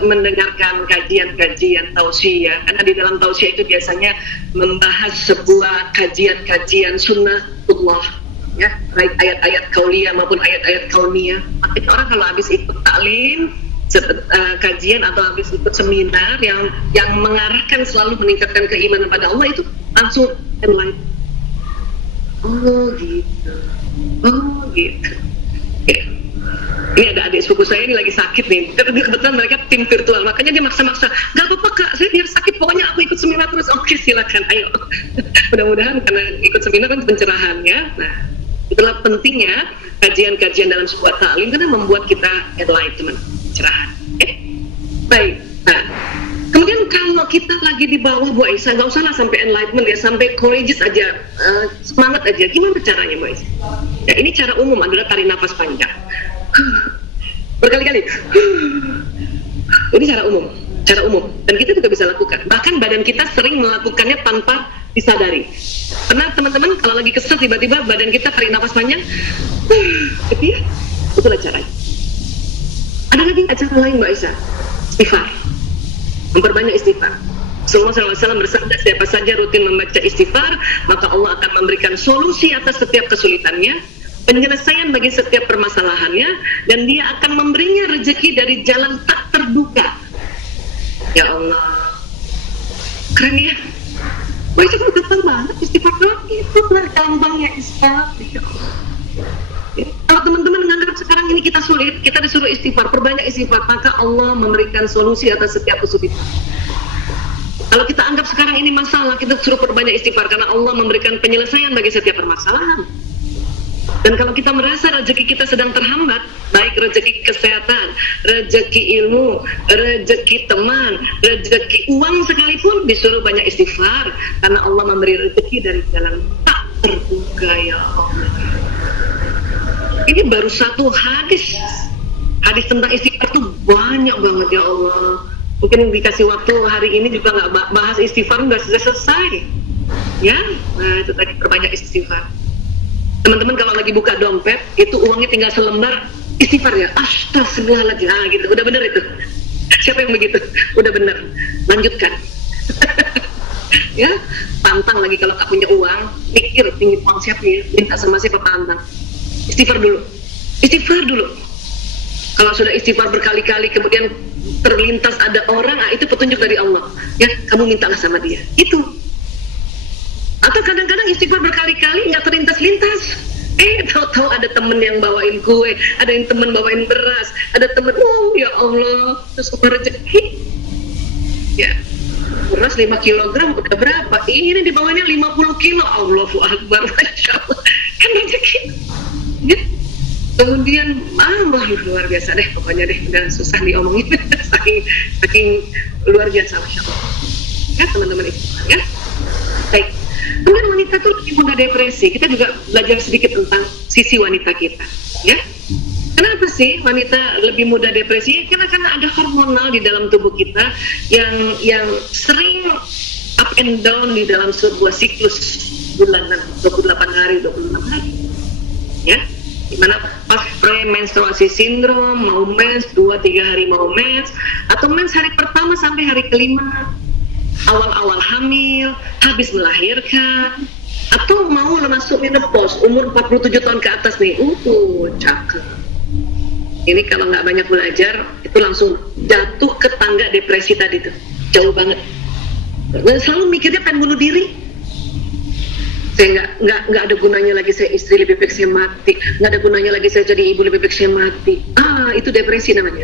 mendengarkan kajian-kajian tausiah, karena di dalam tausiah itu biasanya membahas sebuah kajian-kajian sunnatullah, ya, baik ayat-ayat kauliyah maupun ayat-ayat kauniyah. Makanya orang kalau habis ikut taklim, kajian atau habis ikut seminar yang mengarahkan selalu meningkatkan keimanan pada Allah, itu langsung enlightened. Oh gitu. Ya. Ini ada adik sepupu saya ini lagi sakit nih. Kebetulan mereka tim virtual, makanya dia maksa-maksa. Gak apa-apa kak, saya biar sakit, pokoknya aku ikut seminar terus. Oke, silakan, ayo. Mudah-mudahan karena ikut seminar kan pencerahan ya. Nah, itulah pentingnya kajian-kajian dalam sebuah taklim, karena membuat kita enlightenment, pencerahan. Baik. Nah, kemudian kalau kita lagi di bawah Bu Aisyah, nggak usah lah sampai enlightenment ya, sampai courageous aja, semangat aja. Gimana caranya Bu Aisyah? Ya, ini cara umum adalah tarik nafas panjang. Berkali-kali. Ini cara umum. Dan kita juga bisa lakukan. Bahkan badan kita sering melakukannya tanpa disadari. Karena teman-teman kalau lagi kesel tiba-tiba badan kita tarik nafas panjang, gitu ya. Itulah caranya. Ada lagi cara lain Mbak Aisyah? Istighfar. Memperbanyak istighfar. Rasulullah SAW bersabda, siapa saja rutin membaca istighfar, maka Allah akan memberikan solusi atas setiap kesulitannya, penyelesaian bagi setiap permasalahannya, dan dia akan memberinya rezeki dari jalan tak terduga. Ya Allah, keren ya. Wah, itu kan gampang banget istighfar doang, itulah gampangnya istighfar. Ya. Kalau teman-teman menganggap sekarang ini kita sulit, kita disuruh istighfar, perbanyak istighfar, maka Allah memberikan solusi atas setiap kesulitan. Kalau kita anggap sekarang ini masalah, kita suruh perbanyak istighfar, karena Allah memberikan penyelesaian bagi setiap permasalahan. Dan kalau kita merasa rezeki kita sedang terhambat, baik rezeki kesehatan, rezeki ilmu, rezeki teman, rezeki uang sekalipun, disuruh banyak istighfar, karena Allah memberi rezeki dari jalan tak terduga. Ya Allah, ini baru satu hadis tentang istighfar tuh banyak banget. Ya Allah, mungkin dikasih waktu hari ini juga nggak bahas istighfar, nggak selesai. Ya, nah itu tadi, perbanyak istighfar. Teman-teman kalau lagi buka dompet, itu uangnya tinggal selembar, istighfar ya, astagfirullahaladzim, gitu, udah bener itu. Siapa yang begitu? Udah bener, lanjutkan. Ya, pantang lagi kalau tak punya uang, mikir tinggi uang siapa ya, minta sama siapa, pantang. Istighfar dulu. Kalau sudah istighfar berkali-kali, kemudian terlintas ada orang, itu petunjuk dari Allah. Ya, kamu mintalah sama dia. Itu. Atau kadang-kadang istighfar berkali-kali nggak terlintas-lintas. Tahu-tahu ada temen yang bawain kue, ada yang temen bawain beras, ada temen, ya Allah, terus rezeki. Ya, beras 5 kilogram udah berapa? Ini dibawanya 50 kilo. Allahu Akbar, Masya Allah. Kan rezeki. Ya. Kemudian, luar biasa deh, pokoknya deh, udah susah diomongin. saking luar biasa, Masya Allah. Ya, teman-teman istighfar ya. Baik. Kemudian wanita itu lebih mudah depresi. Kita juga belajar sedikit tentang sisi wanita kita, ya. Kenapa sih wanita lebih mudah depresi? Karena ada hormonal di dalam tubuh kita yang sering up and down di dalam sebuah siklus bulanan, 28 hari, 26 hari, ya. Dimana pas premenstruasi sindrom, mau mens, 2-3 hari mau mens, atau mens hari pertama sampai hari kelima, awal-awal hamil, habis melahirkan, atau mau masuk menopause, umur 47 tahun ke atas nih, cakep. Ini kalau nggak banyak belajar, itu langsung jatuh ke tangga depresi tadi tuh, jauh banget. Dan selalu mikirnya pengen bunuh diri. Saya nggak ada gunanya lagi saya istri, lebih baik saya mati. Nggak ada gunanya lagi saya jadi ibu, lebih baik saya mati. Itu depresi namanya.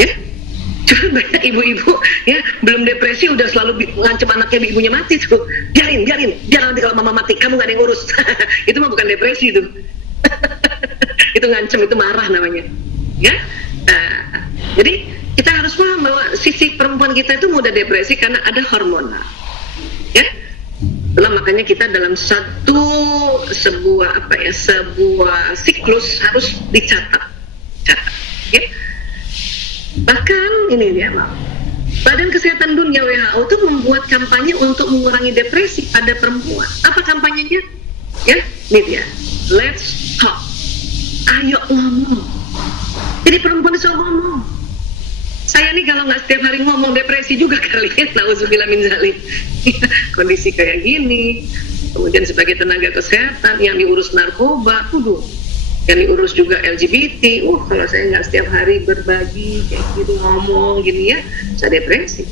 Ya. Cuma banyak ibu-ibu ya belum depresi udah selalu ngancem anaknya ibunya mati tuh. Biarin nanti kalau mama mati kamu gak ada yang urus. Itu mah bukan depresi itu. Itu ngancem, itu marah namanya. Ya. Jadi kita harus paham bahwa sisi perempuan kita itu mudah depresi karena ada hormonal. Ya. Itulah makanya kita dalam sebuah siklus harus dicatat. Ya. Bahkan ini dia, Badan Kesehatan Dunia WHO itu membuat kampanye untuk mengurangi depresi pada perempuan. Apa kampanyenya? Ya, ini dia. Let's talk. Ayo ngomong. Jadi perempuan itu ngomong. Saya nih kalau nggak setiap hari ngomong depresi juga kali ya. Nauzubillah min zalik. Kondisi kayak gini. Kemudian sebagai tenaga kesehatan yang diurus narkoba, yang diurus juga LGBT, kalau saya nggak setiap hari berbagi kayak gitu, ngomong gini ya, bisa depresi.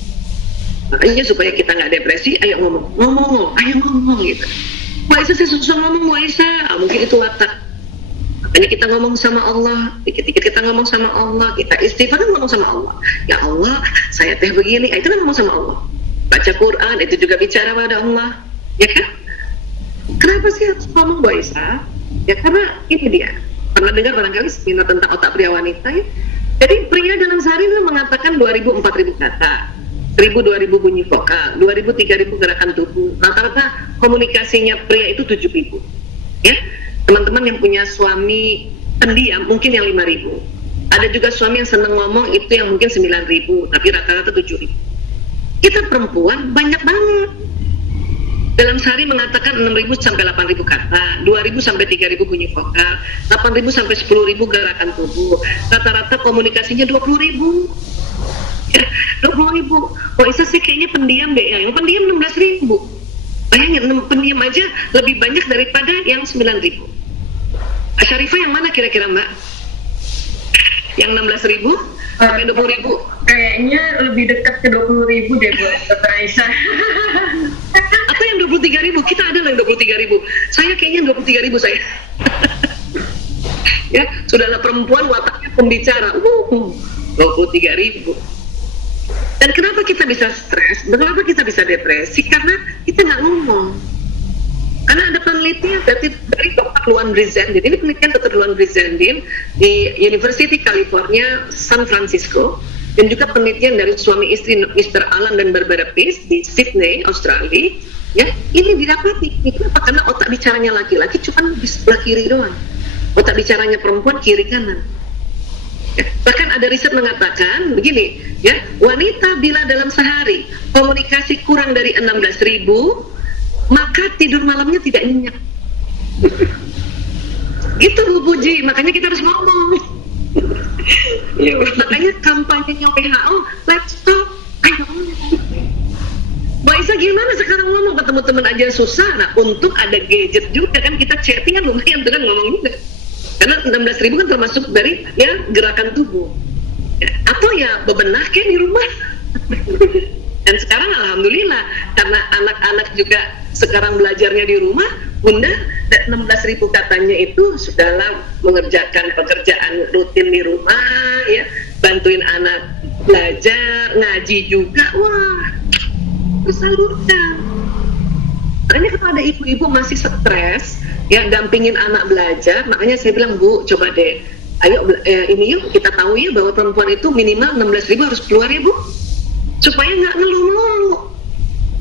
Makanya supaya kita nggak depresi, ayo ngomong, ayo ngomong gitu. Mbak Isa, saya susah ngomong, Mbak Isa. Mungkin itu watak. Makanya kita ngomong sama Allah, dikit-dikit kita ngomong sama Allah, kita istighfar ngomong sama Allah. Ya Allah, saya teh begini, itu kan ngomong sama Allah. Baca Quran, itu juga bicara pada Allah, ya kan? Kenapa sih harus ngomong, Mbak Isa? Ya karena ini dia, pernah dengar barangkali seminar tentang otak pria wanita ya. Jadi pria dalam sehari itu mengatakan 2.000-4.000 kata, 1.000-2.000 bunyi vokal, 2.000-3.000 gerakan tubuh. Rata-rata komunikasinya pria itu 7.000. Ya, teman-teman yang punya suami pendiam mungkin yang 5.000. Ada juga suami yang seneng ngomong itu yang mungkin 9.000, tapi rata-rata 7.000. Kita perempuan banyak banget. Dalam sehari mengatakan 6.000 sampai 8.000 kata, 2.000 sampai 3.000 bunyi vokal, 8.000 sampai 10.000 gerakan tubuh. Rata-rata komunikasinya 20.000. Ya, 20.000. Oh, Isa sih kayaknya pendiam deh ya. Yang pendiam 16.000. Bayangin, pendiam aja lebih banyak daripada yang 9.000. Syarifah yang mana kira-kira Mbak? Yang 16.000 sampai 20.000? Kayaknya lebih dekat ke 20.000 deh Bu, Dr. Aisyah. Atau yang 23.000? Kita ada yang 23.000. Saya kayaknya 23.000 saya. Ya, sudahlah perempuan wataknya pembicara. 23.000. Dan kenapa kita bisa stres? Kenapa kita bisa depresi? Karena kita nggak ngomong. Karena ada penelitian dari Dr. Luan Brizendin. Ini penelitian Dr. Luan Brizendin di University California, San Francisco. Dan juga penelitian dari suami istri Mr. Alan dan Barbara Pease di Sydney, Australia. Ya, ini didapati. Kenapa? Karena otak bicaranya laki-laki cuma di sebelah kiri doang. Otak bicaranya perempuan kiri kanan. Ya, bahkan ada riset mengatakan begini, ya, wanita bila dalam sehari komunikasi kurang dari 16.000, maka tidur malamnya tidak nyenyak. Gitu Bu Puji, makanya kita harus ngomong. Ya, makanya kampanyenya WHO, let's talk, ayo ngomong. Mbak Isa gimana sekarang ngomong, ketemu teman aja susah. Nah, untung ada gadget juga kan, kita chatting kan lumayan tuh kan, ngomong juga. Karena 16.000 kan termasuk dari ya gerakan tubuh. Ya, atau ya bebenah kan di rumah. Dan sekarang alhamdulillah karena anak-anak juga sekarang belajarnya di rumah, Bunda 16.000 katanya itu sudahlah mengerjakan pekerjaan rutin di rumah, ya, bantuin anak belajar, ngaji juga, wah, disalurkan. Makanya kalau ada ibu-ibu masih stres, ya dampingin anak belajar, makanya saya bilang Bu, coba deh, ayo ini yuk kita tahu ya bahwa perempuan itu minimal 16.000 harus keluar ya Bu, supaya nggak ngeluh-ngeluh.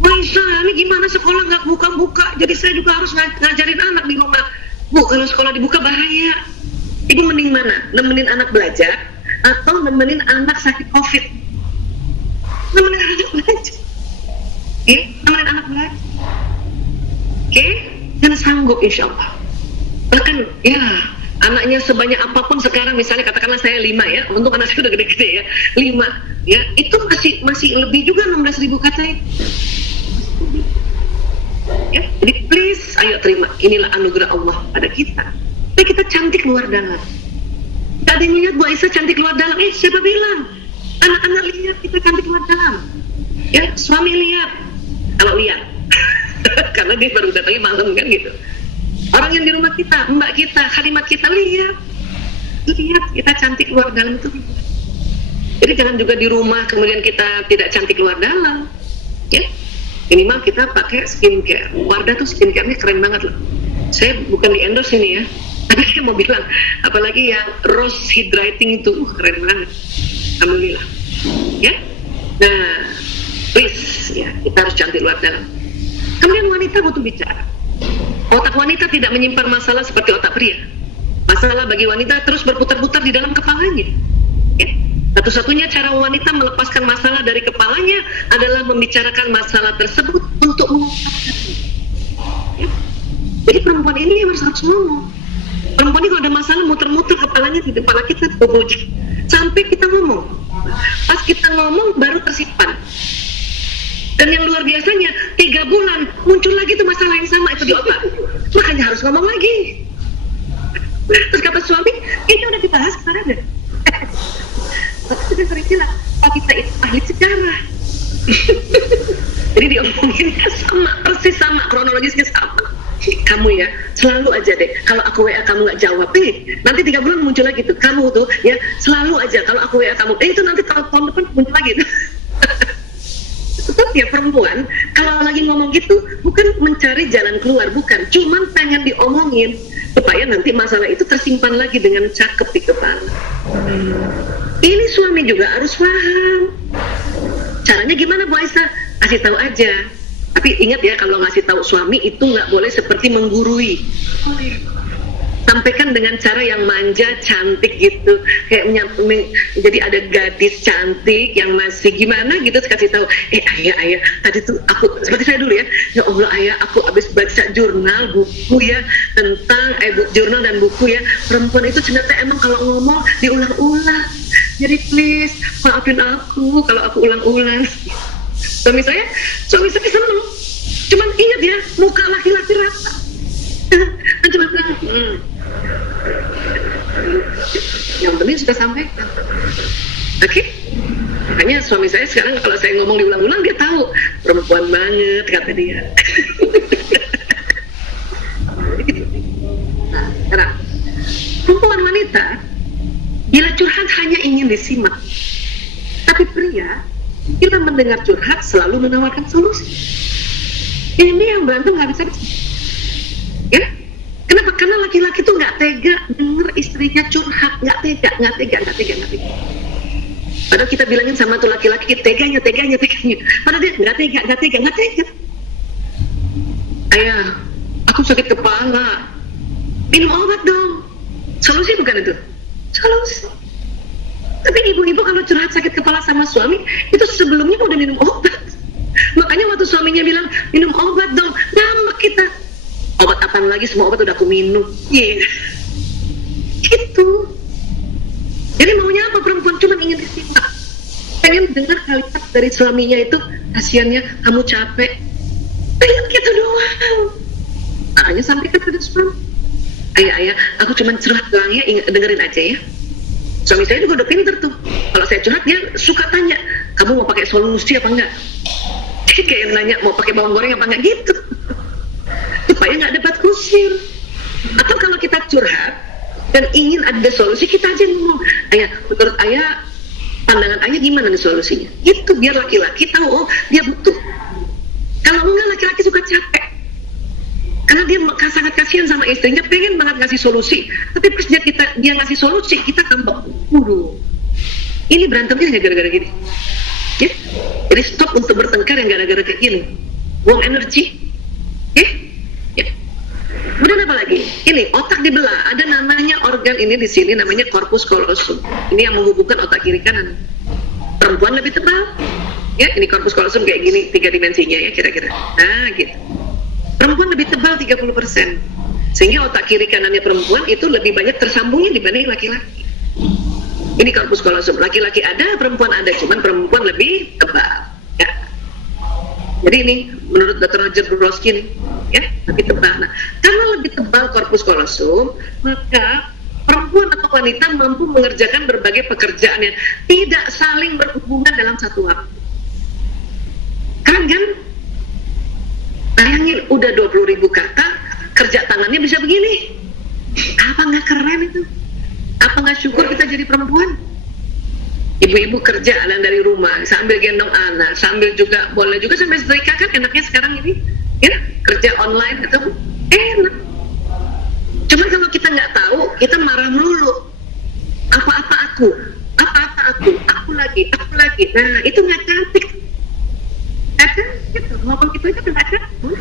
Wah Isa, ini gimana sekolah nggak buka-buka, jadi saya juga harus ngajarin anak di rumah. Bu, kalau sekolah dibuka bahaya. Ibu mending mana? Nemenin anak belajar atau nemenin anak sakit COVID? Nemenin anak belajar. Oke, nemenin anak belajar. Oke, dan sanggup insya Allah. Bahkan ya anaknya sebanyak apapun sekarang, misalnya katakanlah saya 5 ya, untuk anak saya udah gede-gede ya, 5 ya, itu masih lebih juga 16.000 katanya. Ya, jadi please ayo terima, inilah anugerah Allah pada kita. Ya, kita cantik luar dalam. Gak ada yang lihat Bu Aisyah cantik luar dalam. Siapa bilang? Anak-anak lihat kita cantik luar dalam. Ya, suami lihat. Kalau lihat. Karena dia baru datangnya malam kan gitu. Orang yang di rumah kita, mbak kita, khadimat kita lihat. Lihat kita cantik luar dalam itu. Jadi jangan juga di rumah kemudian kita tidak cantik luar dalam. Ya. Minimal kita pakai skincare. Wardah tuh skincare-nya keren banget loh. Saya bukan di endorse ini ya, tapi saya mau bilang, apalagi yang rose hydrating itu, keren banget. Alhamdulillah. Ya. Nah, please ya, kita harus cantik luar dalam. Kemudian wanita butuh bicara. Otak wanita tidak menyimpan masalah seperti otak pria. Masalah bagi wanita terus berputar-putar di dalam kepalanya. Ya. Satu-satunya cara wanita melepaskan masalah dari kepalanya adalah membicarakan masalah tersebut untuk mengungkapkannya. Ya. Jadi perempuan ini harus ngomong. Perempuan ini kalau ada masalah muter-muter kepalanya di kepala kita sampai kita ngomong. Pas kita ngomong baru tersimpan. Dan yang luar biasanya 3 bulan muncul lagi tuh masalah yang sama itu di otak. Makanya harus ngomong lagi. Terus kata suami, kayaknya udah dibahas kemarin deh. Tapi sudah sering bilang, Pak kita itu ahli sejarah. Jadi diomongin sama, persis sama, kronologisnya sama. Kamu ya, selalu aja deh, kalau aku WA kamu nggak jawab, nanti 3 bulan muncul lagi tuh, kamu tuh ya, selalu aja kalau aku WA kamu, itu nanti tahun depan muncul lagi tuh. Tetap ya perempuan, kalau lagi ngomong gitu, bukan mencari jalan keluar, bukan, cuman pengen diomongin, supaya nanti masalah itu tersimpan lagi dengan cakep di kepala. Ini suami juga harus paham. Caranya gimana Bu Aisyah? Kasih tahu aja. Tapi ingat ya, kalau ngasih tahu suami itu nggak boleh seperti menggurui. Sampaikan dengan cara yang manja, cantik gitu. Kayak jadi ada gadis cantik yang masih gimana gitu, kasih tahu. Ayah, tadi tuh aku seperti saya dulu ya. Ya Allah ayah, aku habis baca jurnal buku ya tentang jurnal dan buku ya. Perempuan itu ternyata emang kalau ngomong diulang-ulang. Jadi please maafin aku kalau aku ulang-ulang. Suami saya seneng. Cuman ingat ya, muka laki-laki rata. Coba bilang, yang penting sudah sampaikan. Oke? Makanya suami saya sekarang kalau saya ngomong diulang-ulang dia tahu perempuan banget kata dia. Nah, sekarang perempuan wanita bila curhat hanya ingin disimak, tapi pria bila mendengar curhat selalu menawarkan solusi. Ini yang berantem nggak bisa, ya? Kenapa? Karena laki-laki tuh nggak tega denger istrinya curhat, nggak tega. Padahal kita bilangin sama tuh laki-laki teganya. Padahal dia nggak tega. Ayah, aku sakit kepala. Minum obat dong. Solusi bukan itu? Solusi. Tapi ibu-ibu kalau curhat sakit kepala sama suami, itu sebelumnya udah minum obat. Makanya waktu suaminya bilang, minum obat dong, ngambek kita. Obat apaan lagi, semua obat udah aku minum. Gitu. Jadi maunya apa perempuan? Cuma ingin disimak. Pengen dengar kalimat dari suaminya itu, kasihannya kamu capek. Pengen gitu doang. Makanya sampaikan pada suami. Ayah, aku cuma curhat doang ya, dengerin aja ya. Suami saya juga udah pinter tuh. Kalau saya curhat dia suka tanya, kamu mau pakai solusi apa enggak? Kayak nanya mau pakai bawang goreng apa enggak gitu. Supaya nggak debat kusir. Atau kalau kita curhat dan ingin ada solusi, kita aja ngomong, ayah, menurut ayah pandangan ayah gimana nih solusinya? Gitu biar laki-laki tahu, oh dia butuh. Kalau enggak, laki-laki suka capek. Karena dia sangat kasihan sama istrinya, pengen banget ngasih solusi. Tapi pas dia ngasih solusi, kita tambah. Ini berantemnya hanya gara-gara gini. Ya? Jadi stop untuk bertengkar yang gara-gara kayak gini. Buang energi. Ya? Kemudian apa lagi? Ini otak dibelah. Ada namanya organ ini di sini namanya corpus callosum. Ini yang menghubungkan otak kiri kanan. Perempuan lebih tebal. Ya, ini corpus callosum kayak gini 3 dimensinya ya kira-kira. Nah, gitu. Perempuan lebih tebal 30%. Sehingga otak kiri kanannya perempuan itu lebih banyak tersambungnya dibanding laki-laki. Ini corpus callosum. Laki-laki ada, perempuan ada, cuman perempuan lebih tebal. Ya. Jadi ini menurut Dr. Roger Brolowski nih, ya, lebih tebal. Nah, karena lebih tebal corpus callosum, maka perempuan atau wanita mampu mengerjakan berbagai pekerjaan yang tidak saling berhubungan dalam satu waktu. Keren kan? Bayangin udah 20.000 kata, kerja tangannya bisa begini. Apa nggak keren itu? Apa nggak syukur kita jadi perempuan? Ibu-ibu kerja dari rumah sambil gendong anak, sambil juga boleh juga sambil setrika kan enaknya sekarang ini, ya kerja online itu enak. Cuma kalau kita nggak tahu, kita marah melulu. Apa-apa aku lagi. Nah itu nggak cantik. Gitu, ngomong gitu aja nggak cantik.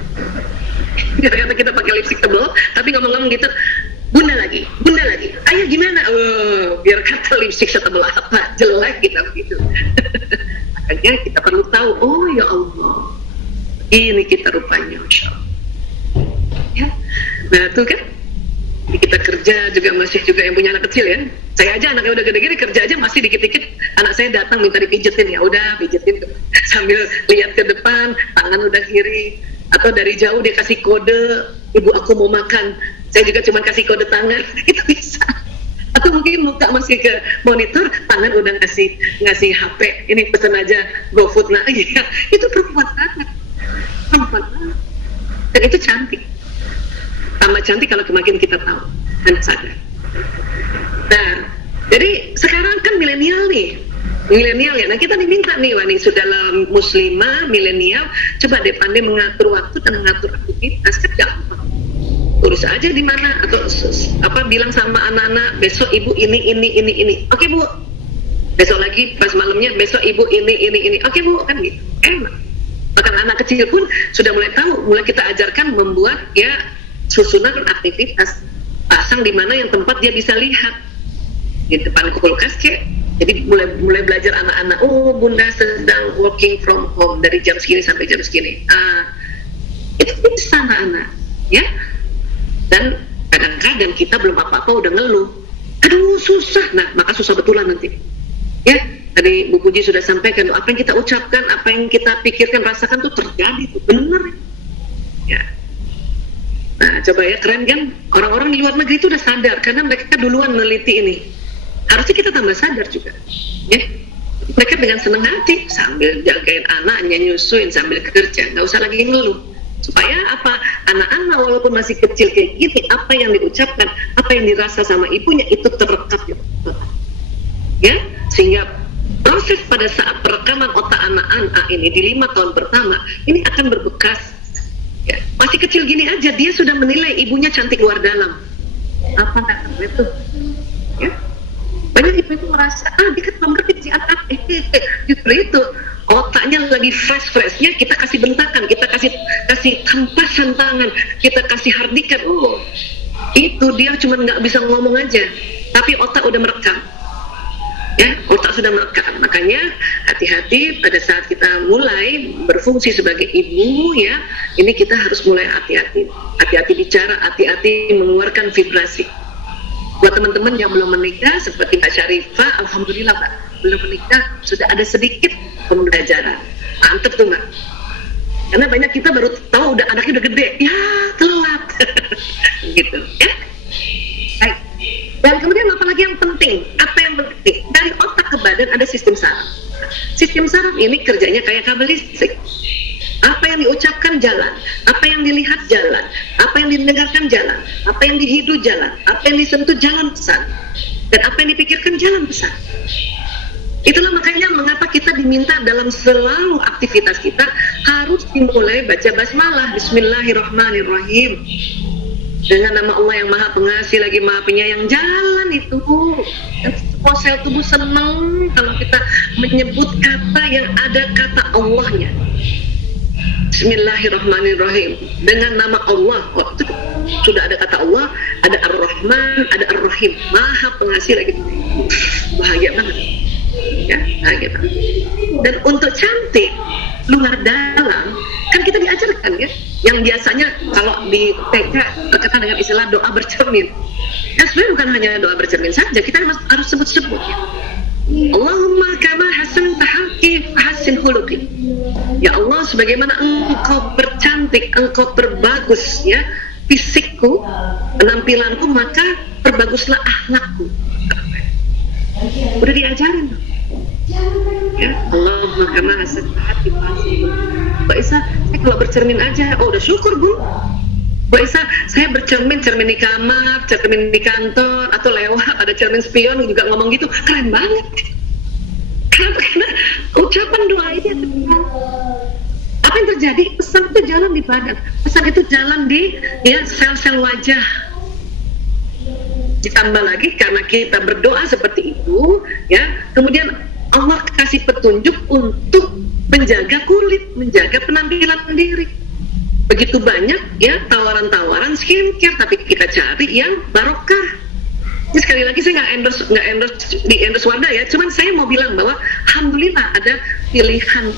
Gara-gara kita pakai lipstick tebal, tapi ngomong-ngomong gitu, bunda lagi, ayah gimana? Biar kata lipstick setebal apa, jelek kita begitu. Makanya kita perlu tahu, oh ya Allah, ini kita rupanya, Masya Allah. Ya, nah tuh kan, kita kerja juga masih juga yang punya anak kecil ya. Saya aja anaknya udah gede-gede kerja aja masih dikit-dikit anak saya datang minta dipijetin, ya udah pijetin sambil lihat ke depan, tangan udah kiri, atau dari jauh dia kasih kode, ibu aku mau makan, saya juga cuma kasih kode tangan, itu bisa. Atau mungkin muka masih ke monitor, tangan udah ngasih HP, ini pesen aja GoFood, nah ya, itu perempuan banget, dan itu cantik. Tambah cantik kalau makin kita tahu dan sadar. Nah, jadi sekarang kan milenial ya. Nah kita diminta nih, wah nih sudah muslimah, milenial, coba deh pandai mengatur waktu dan mengatur aktivitas, kan gampang. Urus aja di mana atau bilang sama anak-anak besok ibu ini. Oke bu. Besok lagi pas malamnya besok ibu ini. Oke bu, kan gitu. Enak. Bahkan anak kecil pun sudah mulai tahu, mulai kita ajarkan membuat ya susunan aktivitas, pasang di mana yang tempat dia bisa lihat di depan kulkas kek. Jadi mulai belajar anak-anak, oh bunda sedang working from home dari jam segini sampai jam segini. Itu bisa anak-anak ya. Dan kadang-kadang kita belum apa-apa udah ngeluh, aduh susah, nah maka susah betulan nanti ya. Tadi Bu Puji sudah sampaikan, apa yang kita ucapkan, apa yang kita pikirkan, rasakan tuh terjadi tuh, bener ya. Nah coba ya, keren kan, orang-orang di luar negeri itu udah sadar karena mereka duluan meneliti ini. Harusnya kita tambah sadar juga ya. Mereka dengan senang hati sambil jagain anaknya, nyusuin sambil kerja, nggak usah lagi ngeluh. Supaya apa, anak-anak walaupun masih kecil kayak gini, apa yang diucapkan, apa yang dirasa sama ibunya itu terekam ya, sehingga proses pada saat perekaman otak anak-anak ini di 5 tahun pertama ini akan berbekas ya. Masih kecil gini aja dia sudah menilai ibunya cantik luar dalam, apa nggak itu ya. Banyak ibu itu merasa dia kan mengerti si anak justru itu otaknya lagi fresh-freshnya, kita kasih bentakan, kita kasih hempasan tangan, kita kasih hardikan, itu dia cuma nggak bisa ngomong aja, tapi otak udah merekam ya, otak sudah merekam. Makanya hati-hati pada saat kita mulai berfungsi sebagai ibu ya, ini kita harus mulai hati-hati bicara, hati-hati mengeluarkan vibrasi. Buat teman-teman yang belum menikah seperti Mbak Syarifah, alhamdulillah Mbak, belum menikah sudah ada sedikit pembelajaran, mantep tuh Mbak. Karena banyak kita baru tahu udah anaknya udah gede, ya telat gitu ya. Baik. Dan kemudian apa lagi yang penting? Apa yang penting? Dari otak ke badan ada sistem saraf. Sistem saraf ini kerjanya kayak kabel listrik. Apa yang diucapkan jalan, apa yang dilihat jalan, apa yang didengarkan jalan, apa yang dihidu jalan, apa yang disentuh jalan pesan, dan apa yang dipikirkan jalan pesan. Itulah makanya mengapa kita diminta dalam selalu aktivitas kita harus dimulai baca basmalah, Bismillahirrahmanirrahim. Dengan nama Allah yang Maha Pengasih lagi Maha Penyayang, jalan itu. Dan semua sel tubuh senang kalau kita menyebut kata yang ada kata Allahnya. Bismillahirrahmanirrahim, dengan nama Allah. Itu sudah ada kata Allah, ada Ar-Rahman, ada Ar-Rahim, Maha Pengasih lagi. Bahagia banget ya, bahagia banget. Dan untuk cantik luar dalam kan kita diajarkan ya, yang biasanya kalau di TK berkaitan dengan istilah doa bercermin ya, sebenarnya bukan hanya doa bercermin saja, kita harus sebut-sebut ya. Allahumma kama hasan tahaki hasin huluki, ya Allah sebagaimana engkau bercantik, engkau berbagus ya fisikku, penampilanku, maka perbaguslah akhlakku. Udah diajarin ya, Allahumma kama hasan tahaki hasin. Mbak Isa, saya kalau bercermin aja, udah syukur Bu. Mbak Isa, saya bercermin di kamar, cermin di kantor, atau lewat ada cermin spion juga ngomong gitu, keren banget. Kenapa? Karena ucapan doa ini apa yang terjadi? Pesan itu jalan di badan, pesan itu jalan di ya sel-sel wajah. Ditambah lagi karena kita berdoa seperti itu, ya, kemudian Allah kasih petunjuk untuk menjaga kulit, menjaga penampilan diri. begitu banyak ya tawaran-tawaran skincare, tapi kita cari yang barokah. Ini sekali lagi saya nggak endorse Wardah ya, cuman saya mau bilang bahwa alhamdulillah ada pilihan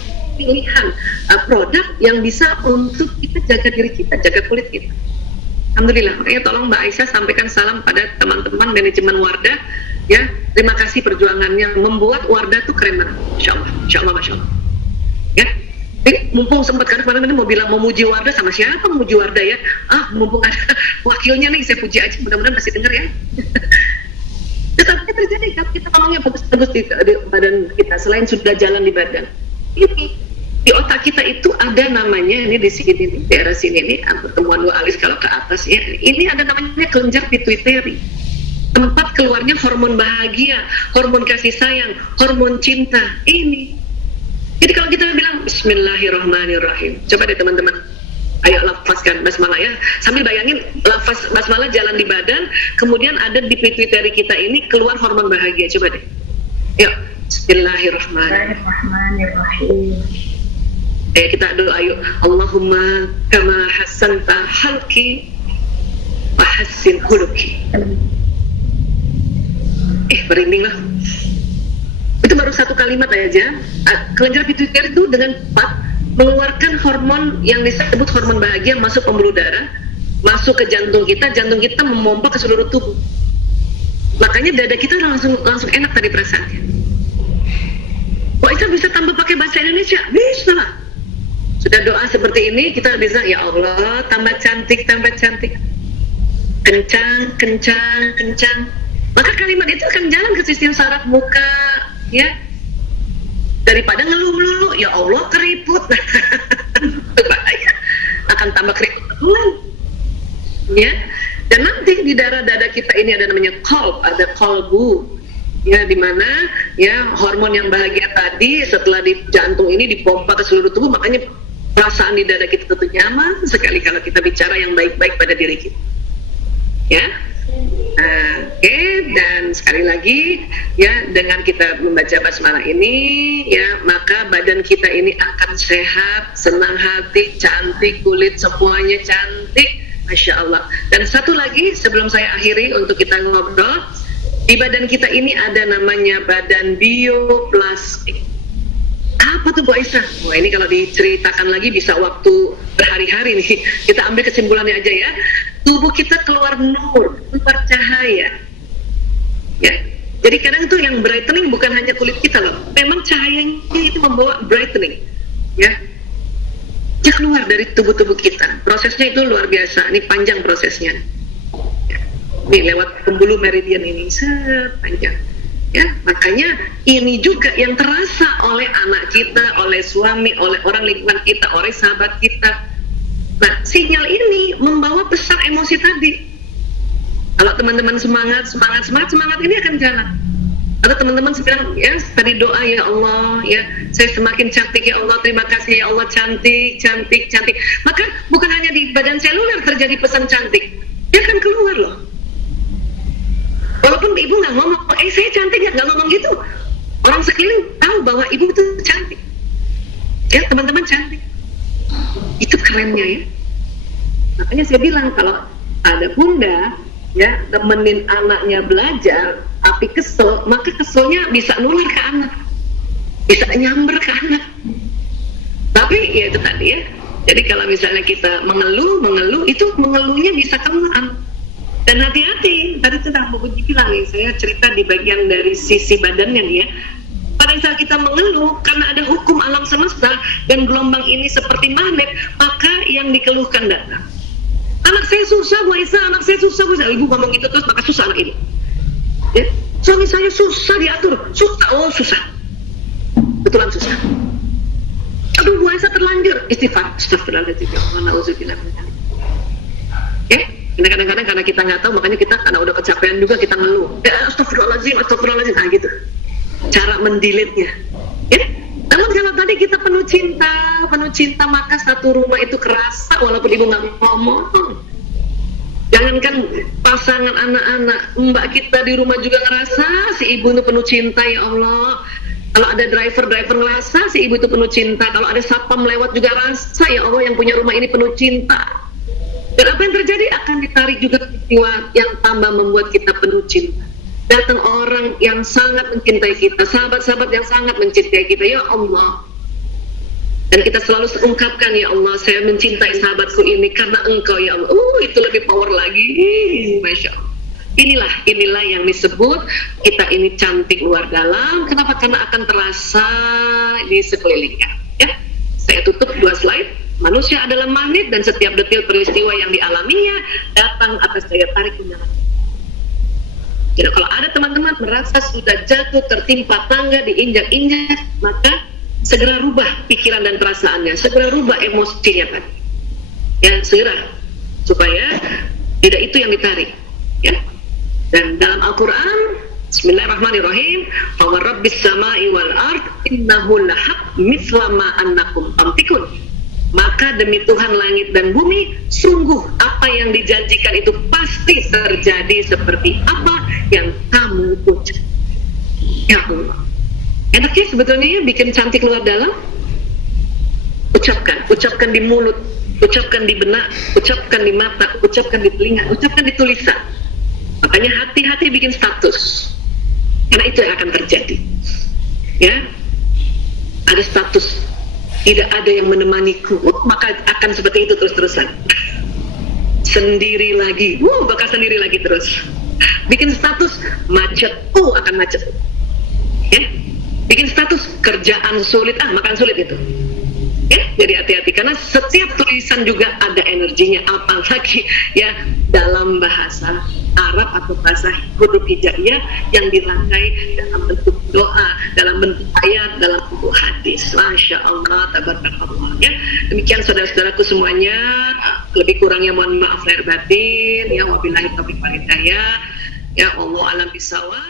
produk yang bisa untuk kita jaga diri kita, jaga kulit kita. Alhamdulillah. Makanya tolong Mbak Aisyah sampaikan salam pada teman-teman manajemen Wardah ya. Terima kasih perjuangannya membuat Wardah tuh keren banget. Masya Allah, Masya Allah. Ya. Jadi, mumpung sempat karena kemarin mau bilang memuji Wardah, sama siapa memuji Wardah ya? Mumpung ada wakilnya nih, saya puji aja, mudah-mudahan masih dengar ya. Tetapi terjadi kalau kita ngomongnya bagus-bagus di badan kita, selain sudah jalan di badan, ini di otak kita itu ada namanya, ini di sini nih, daerah sini nih, pertemuan dua alis kalau ke atas ya, ini ada namanya kelenjar pituitari, tempat keluarnya hormon bahagia, hormon kasih sayang, hormon cinta. Ini jadi kalau kita bilang Bismillahirrahmanirrahim, coba deh teman-teman, ayo lafazkan basmalah ya, sambil bayangin lafaz basmalah jalan di badan, kemudian ada di pituitari kita ini keluar hormon bahagia. Coba deh, yuk Bismillahirrahmanirrahim. Kita doa yuk, Allahumma kama hasanta halki wa hassin huluki. Merinding lah. Itu baru satu kalimat aja. Kelenjar pituitari itu dengan cepat mengeluarkan hormon yang disebut hormon bahagia, masuk pembuluh darah, masuk ke jantung kita memompa ke seluruh tubuh. Makanya dada kita langsung enak tadi perasaannya. Wah, itu bisa tambah pakai bahasa Indonesia? Bisa lah. Sudah doa seperti ini, kita bisa, ya Allah, tambah cantik, kencang. Maka kalimat itu akan jalan ke sistem saraf muka, ya. Daripada ngeluh melulu, ya Allah keriput, bahaya, akan tambah keriput betulan, ya. Dan nanti di daerah dada kita ini ada namanya ada kolbu, ya, di mana ya hormon yang bahagia tadi setelah di jantung ini dipompa ke seluruh tubuh, makanya perasaan di dada kita tentu nyaman sekali kalau kita bicara yang baik-baik pada diri kita, ya. Dan sekali lagi ya, dengan kita membaca basmalah ini ya, maka badan kita ini akan sehat, senang hati, cantik, kulit semuanya cantik, Masya Allah. Dan satu lagi sebelum saya akhiri untuk kita ngobrol, di badan kita ini ada namanya badan bioplastik. Apa tuh Bu Aisyah? Wah, ini kalau diceritakan lagi bisa waktu berhari-hari nih. Kita ambil kesimpulannya aja ya. Tubuh kita keluar nur, keluar cahaya. Ya. Jadi kadang tuh yang brightening bukan hanya kulit kita loh. Memang cahayanya itu membawa brightening. Ya. Dia keluar dari tubuh-tubuh kita. Prosesnya itu luar biasa. Ini panjang prosesnya. Ya. Nih lewat pembuluh meridian ini, panjang. Ya, makanya ini juga yang terasa oleh anak kita, oleh suami, oleh orang lingkungan kita, oleh sahabat kita. Nah, sinyal ini membawa pesan emosi tadi. Kalau teman-teman semangat ini akan jalan. Atau teman-teman bilang, ya tadi doa, ya Allah, ya saya semakin cantik ya Allah, terima kasih ya Allah, cantik. Maka bukan hanya di badan seluler terjadi pesan cantik, dia akan keluar loh. Walaupun ibu nggak ngomong, saya cantik ya, nggak ngomong gitu. Orang sekeliling tahu bahwa ibu itu cantik. Ya, teman-teman cantik. Itu kerennya ya. Makanya saya bilang kalau ada bunda, ya temenin anaknya belajar, tapi kesel, maka keselnya bisa nular ke anak, bisa nyamber ke anak. Tapi ya itu tadi ya. Jadi kalau misalnya kita mengeluh, itu mengeluhnya bisa kena. Dan hati-hati, tadi sudah Bu Puji bilang nih, saya cerita di bagian dari sisi badannya nih ya. Pada saat kita mengeluh, karena ada hukum alam semesta dan gelombang ini seperti magnet, maka yang dikeluhkan datang. Anak saya susah, Bu Aisyah, anak saya susah, Bu Aisyah. Ibu ngomong gitu terus, maka susah anak ini. Ya, suami saya susah diatur, susah. Betulan susah. Aduh, Bu Aisyah terlanjur, istighfar, astagfirullahaladzim, ya Allah, na'udzubillah min dzalik. Ya. Kadang-kadang karena kita nggak tahu, makanya kita karena udah kecapean juga kita ngeluh. Astagfirullahaladzim, nah gitu. Cara mendelete-nya. Ya? Namun kalau tadi kita penuh cinta, maka satu rumah itu kerasa walaupun ibu nggak ngomong. Jangankan pasangan anak-anak, mbak kita di rumah juga ngerasa si ibu itu penuh cinta, ya Allah. Kalau ada driver ngerasa si ibu itu penuh cinta, kalau ada satpam lewat juga rasa ya Allah yang punya rumah ini penuh cinta. Dan apa yang terjadi akan ditarik juga peristiwa yang tambah membuat kita penuh cinta. Datang orang yang sangat mencintai kita, sahabat-sahabat yang sangat mencintai kita, ya Allah. Dan kita selalu ungkapkan, ya Allah, saya mencintai sahabatku ini karena Engkau, ya Allah. Itu lebih power lagi, Masya Allah. Inilah yang disebut kita ini cantik luar dalam. Kenapa? Karena akan terasa di sekelilingnya. Ya, saya tutup 2 slide. Manusia adalah magnet dan setiap detil peristiwa yang dialaminya datang atas daya tarik undangan. Jadi kalau ada teman-teman merasa sudah jatuh tertimpa tangga diinjak-injak, maka segera rubah pikiran dan perasaannya, segera rubah emosinya kan. Ya, segera supaya tidak itu yang ditarik. Ya. Dan dalam Al-Quran, Bismillahirrahmanirrahim, "Wa rabbis samai wal ard innahu lahaq mithla ma annakum tamtikun." Maka demi Tuhan langit dan bumi, sungguh apa yang dijanjikan itu pasti terjadi seperti apa yang kamu ucap. Ya Allah, enaknya sebetulnya ya bikin cantik luar dalam. Ucapkan di mulut, ucapkan di benak, ucapkan di mata, ucapkan di telinga, ucapkan di tulisan. Makanya hati-hati bikin status, karena itu yang akan terjadi. Ya, ada status. Tidak ada yang menemaniku, maka akan seperti itu terus-terusan. Sendiri lagi, bakal sendiri lagi terus. Bikin status macet, akan macet. Ya, bikin status kerjaan sulit, makan sulit itu. Ya, jadi hati-hati karena setiap tulisan juga ada energinya. Apalagi ya dalam bahasa Arab atau bahasa huruf hijaiyah yang dirangkai dalam bentuk doa, dalam bentuk ayat, dalam bentuk hadis. Masya Allah, tabarakallah. Ya, demikian saudara-saudaraku semuanya. Lebih kurangnya mohon maaf lahir batin. Ya, wabillahi taufiq wal hidayah. Ya Allah, alam bisawab.